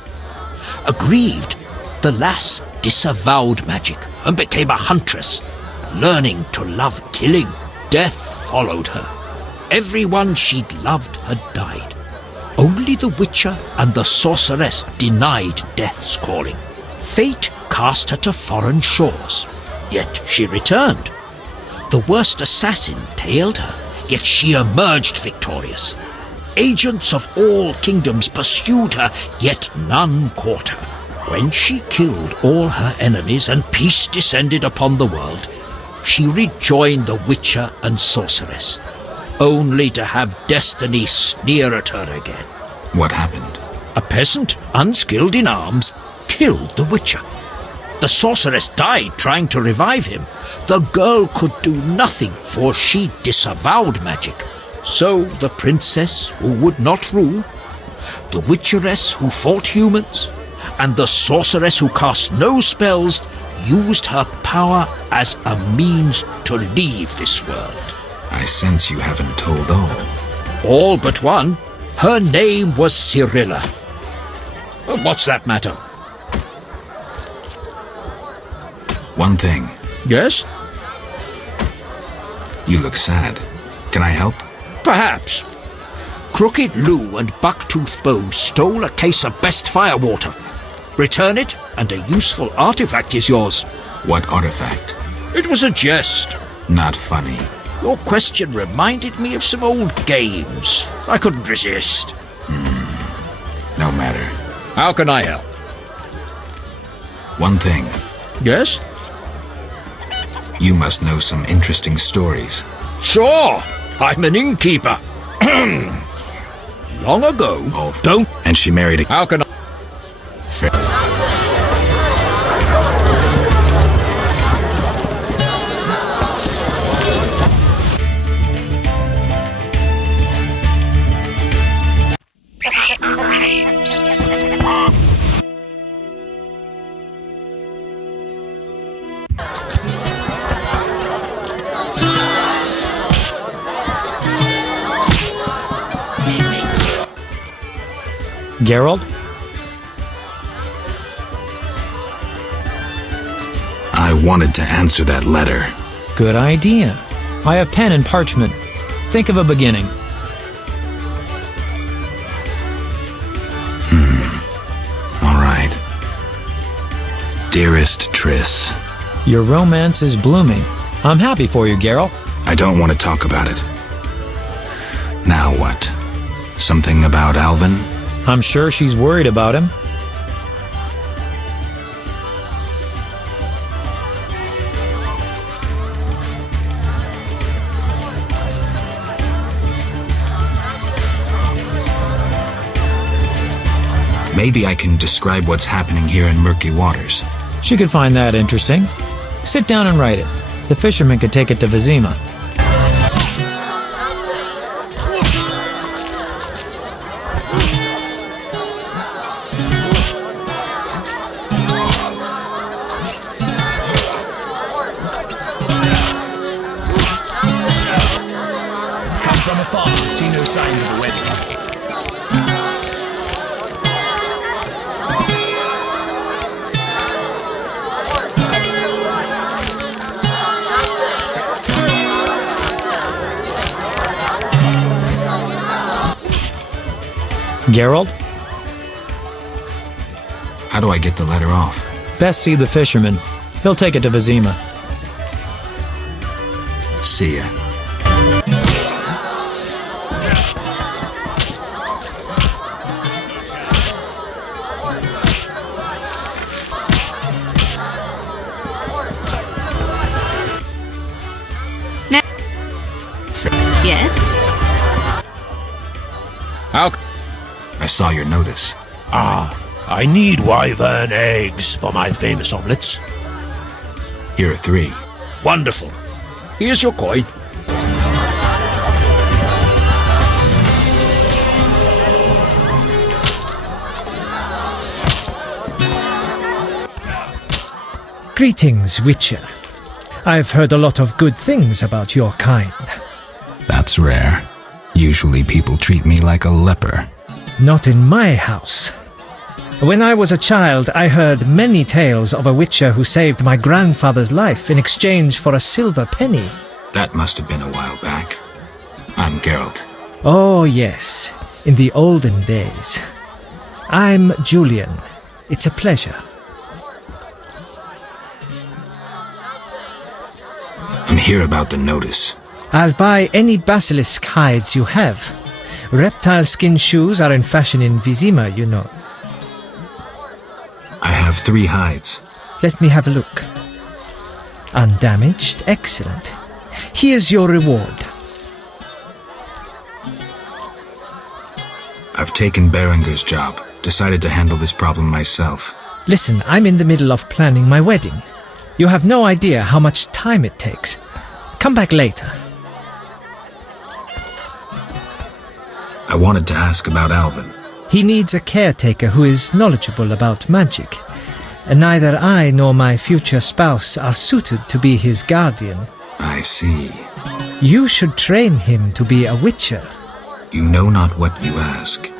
Aggrieved, the lass disavowed magic and became a huntress. Learning to love killing, death followed her. Everyone she'd loved had died. Only the witcher and the sorceress denied death's calling. Fate cast her to foreign shores. Yet she returned. The worst assassin tailed her, yet she emerged victorious. Agents of all kingdoms pursued her, yet none caught her. When she killed all her enemies and peace descended upon the world, she rejoined the witcher and sorceress, only to have destiny sneer at her again. What happened? A peasant, unskilled in arms, killed the witcher. The sorceress died trying to revive him. The girl could do nothing, for she disavowed magic. So the princess who would not rule, the witcheress who fought humans, and the sorceress who cast no spells used her power as a means to leave this world. I sense you haven't told all. All but one. Her name was Cyrilla. What's that matter? One thing. Yes? You look sad. Can I help? Perhaps. Crooked Lou and Bucktooth Bo stole a case of best firewater. Return it, and a useful artifact is yours. What artifact? It was a jest. Not funny. Your question reminded me of some old games. I couldn't resist. No matter. How can I help? One thing. Yes? You must know some interesting stories. Sure. I'm an innkeeper. Long ago. Don't. And she married a... How can I... Fair. Geralt? I wanted to answer that letter. Good idea. I have pen and parchment. Think of a beginning. All right. Dearest Triss. Your romance is blooming. I'm happy for you, Geralt. I don't want to talk about it. Now what? Something about Alvin? I'm sure she's worried about him. Maybe I can describe what's happening here in Murky Waters. She could find that interesting. Sit down and write it. The fisherman could take it to Vizima. Come from afar, see no signs of a wedding. Geralt? How do I get the letter off? Best see the fisherman. He'll take it to Vizima. See ya. Yes? How? I saw your notice. I need wyvern eggs for my famous omelettes. Here are 3. Wonderful. Here's your coin. Greetings, Witcher. I've heard a lot of good things about your kind. That's rare. Usually people treat me like a leper. Not in my house. When I was a child, I heard many tales of a witcher who saved my grandfather's life in exchange for a silver penny. That must have been a while back. I'm Geralt. Oh, yes, in the olden days. I'm Julian. It's a pleasure. I'm here about the notice. I'll buy any basilisk hides you have. Reptile skin shoes are in fashion in Vizima, you know. I have 3 hides. Let me have a look. Undamaged? Excellent. Here's your reward. I've taken Berenger's job. Decided to handle this problem myself. Listen, I'm in the middle of planning my wedding. You have no idea how much time it takes. Come back later. I wanted to ask about Alvin. He needs a caretaker who is knowledgeable about magic. And neither I nor my future spouse are suited to be his guardian. I see. You should train him to be a witcher. You know not what you ask.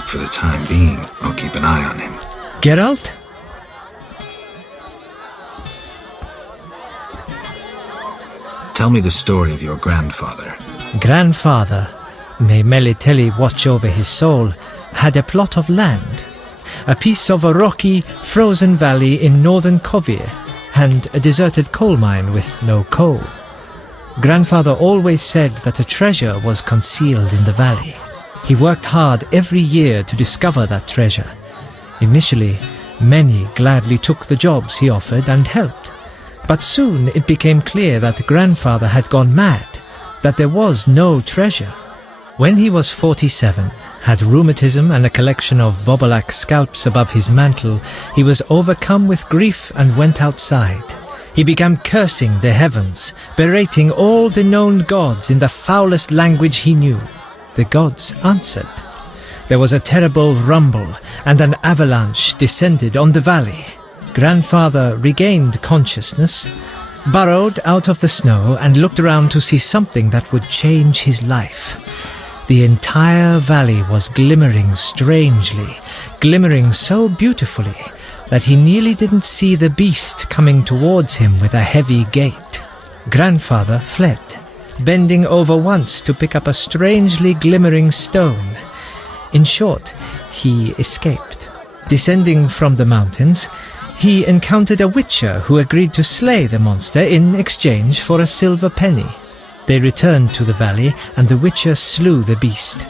For the time being, I'll keep an eye on him. Geralt? Tell me the story of your grandfather. Grandfather, may Melitele watch over his soul, had a plot of land, a piece of a rocky, frozen valley in northern Kovir, and a deserted coal mine with no coal. Grandfather always said that a treasure was concealed in the valley. He worked hard every year to discover that treasure. Initially, many gladly took the jobs he offered and helped. But soon it became clear that grandfather had gone mad, that there was no treasure. When he was 47, had rheumatism and a collection of Bobolak scalps above his mantle, he was overcome with grief and went outside. He began cursing the heavens, berating all the known gods in the foulest language he knew. The gods answered. There was a terrible rumble, and an avalanche descended on the valley. Grandfather regained consciousness, burrowed out of the snow, and looked around to see something that would change his life. The entire valley was glimmering strangely, glimmering so beautifully that he nearly didn't see the beast coming towards him with a heavy gait. Grandfather fled, bending over once to pick up a strangely glimmering stone. In short, he escaped. Descending from the mountains, he encountered a witcher who agreed to slay the monster in exchange for a silver penny. They returned to the valley, and the witcher slew the beast.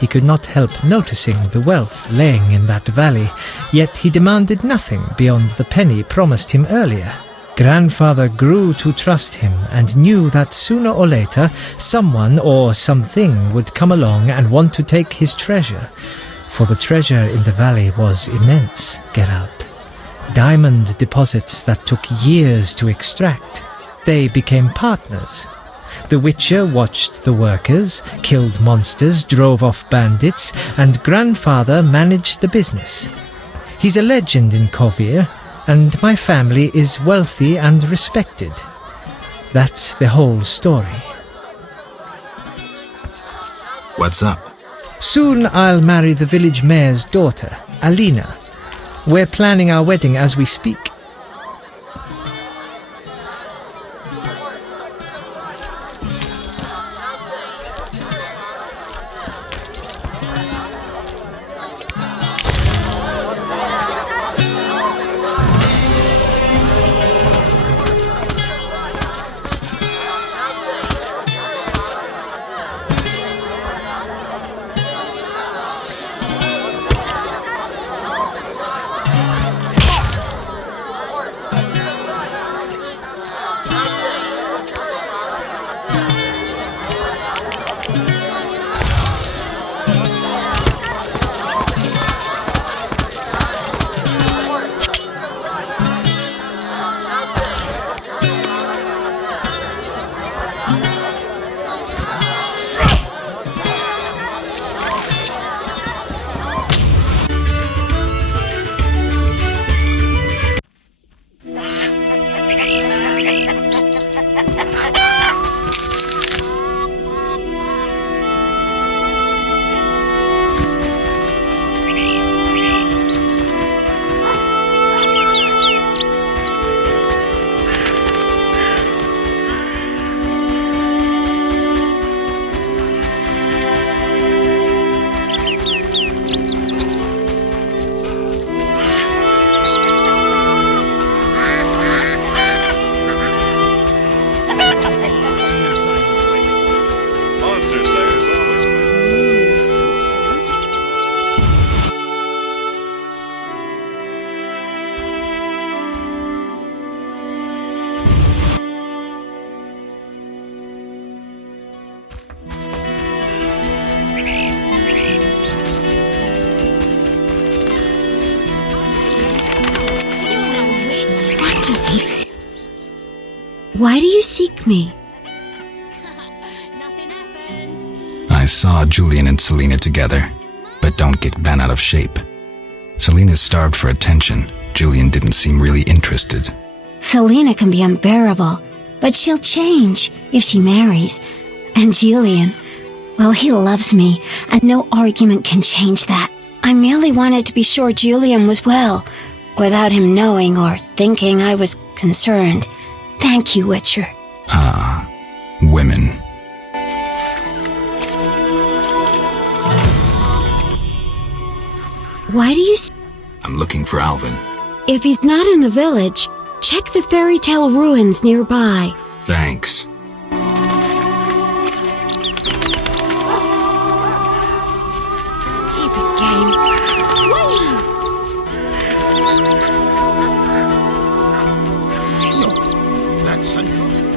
He could not help noticing the wealth laying in that valley, yet he demanded nothing beyond the penny promised him earlier. Grandfather grew to trust him and knew that sooner or later someone or something would come along and want to take his treasure, for the treasure in the valley was immense, Geralt. Diamond deposits that took years to extract. They became partners. The Witcher watched the workers, killed monsters, drove off bandits, and Grandfather managed the business. He's a legend in Kovir, and my family is wealthy and respected. That's the whole story. What's up? Soon I'll marry the village mayor's daughter, Alina. We're planning our wedding as we speak. Why do you seek me? I saw Julian and Selena together, but don't get bent out of shape. Selena's starved for attention. Julian didn't seem really interested. Selena can be unbearable, but she'll change if she marries. And Julian, well, he loves me, and no argument can change that. I merely wanted to be sure Julian was well, without him knowing or thinking I was concerned. Thank you, Witcher. Ah, Women. Why do you... I'm looking for Alvin. If he's not in the village, check the fairy tale ruins nearby. Thanks. Stupid game. That's unfolding.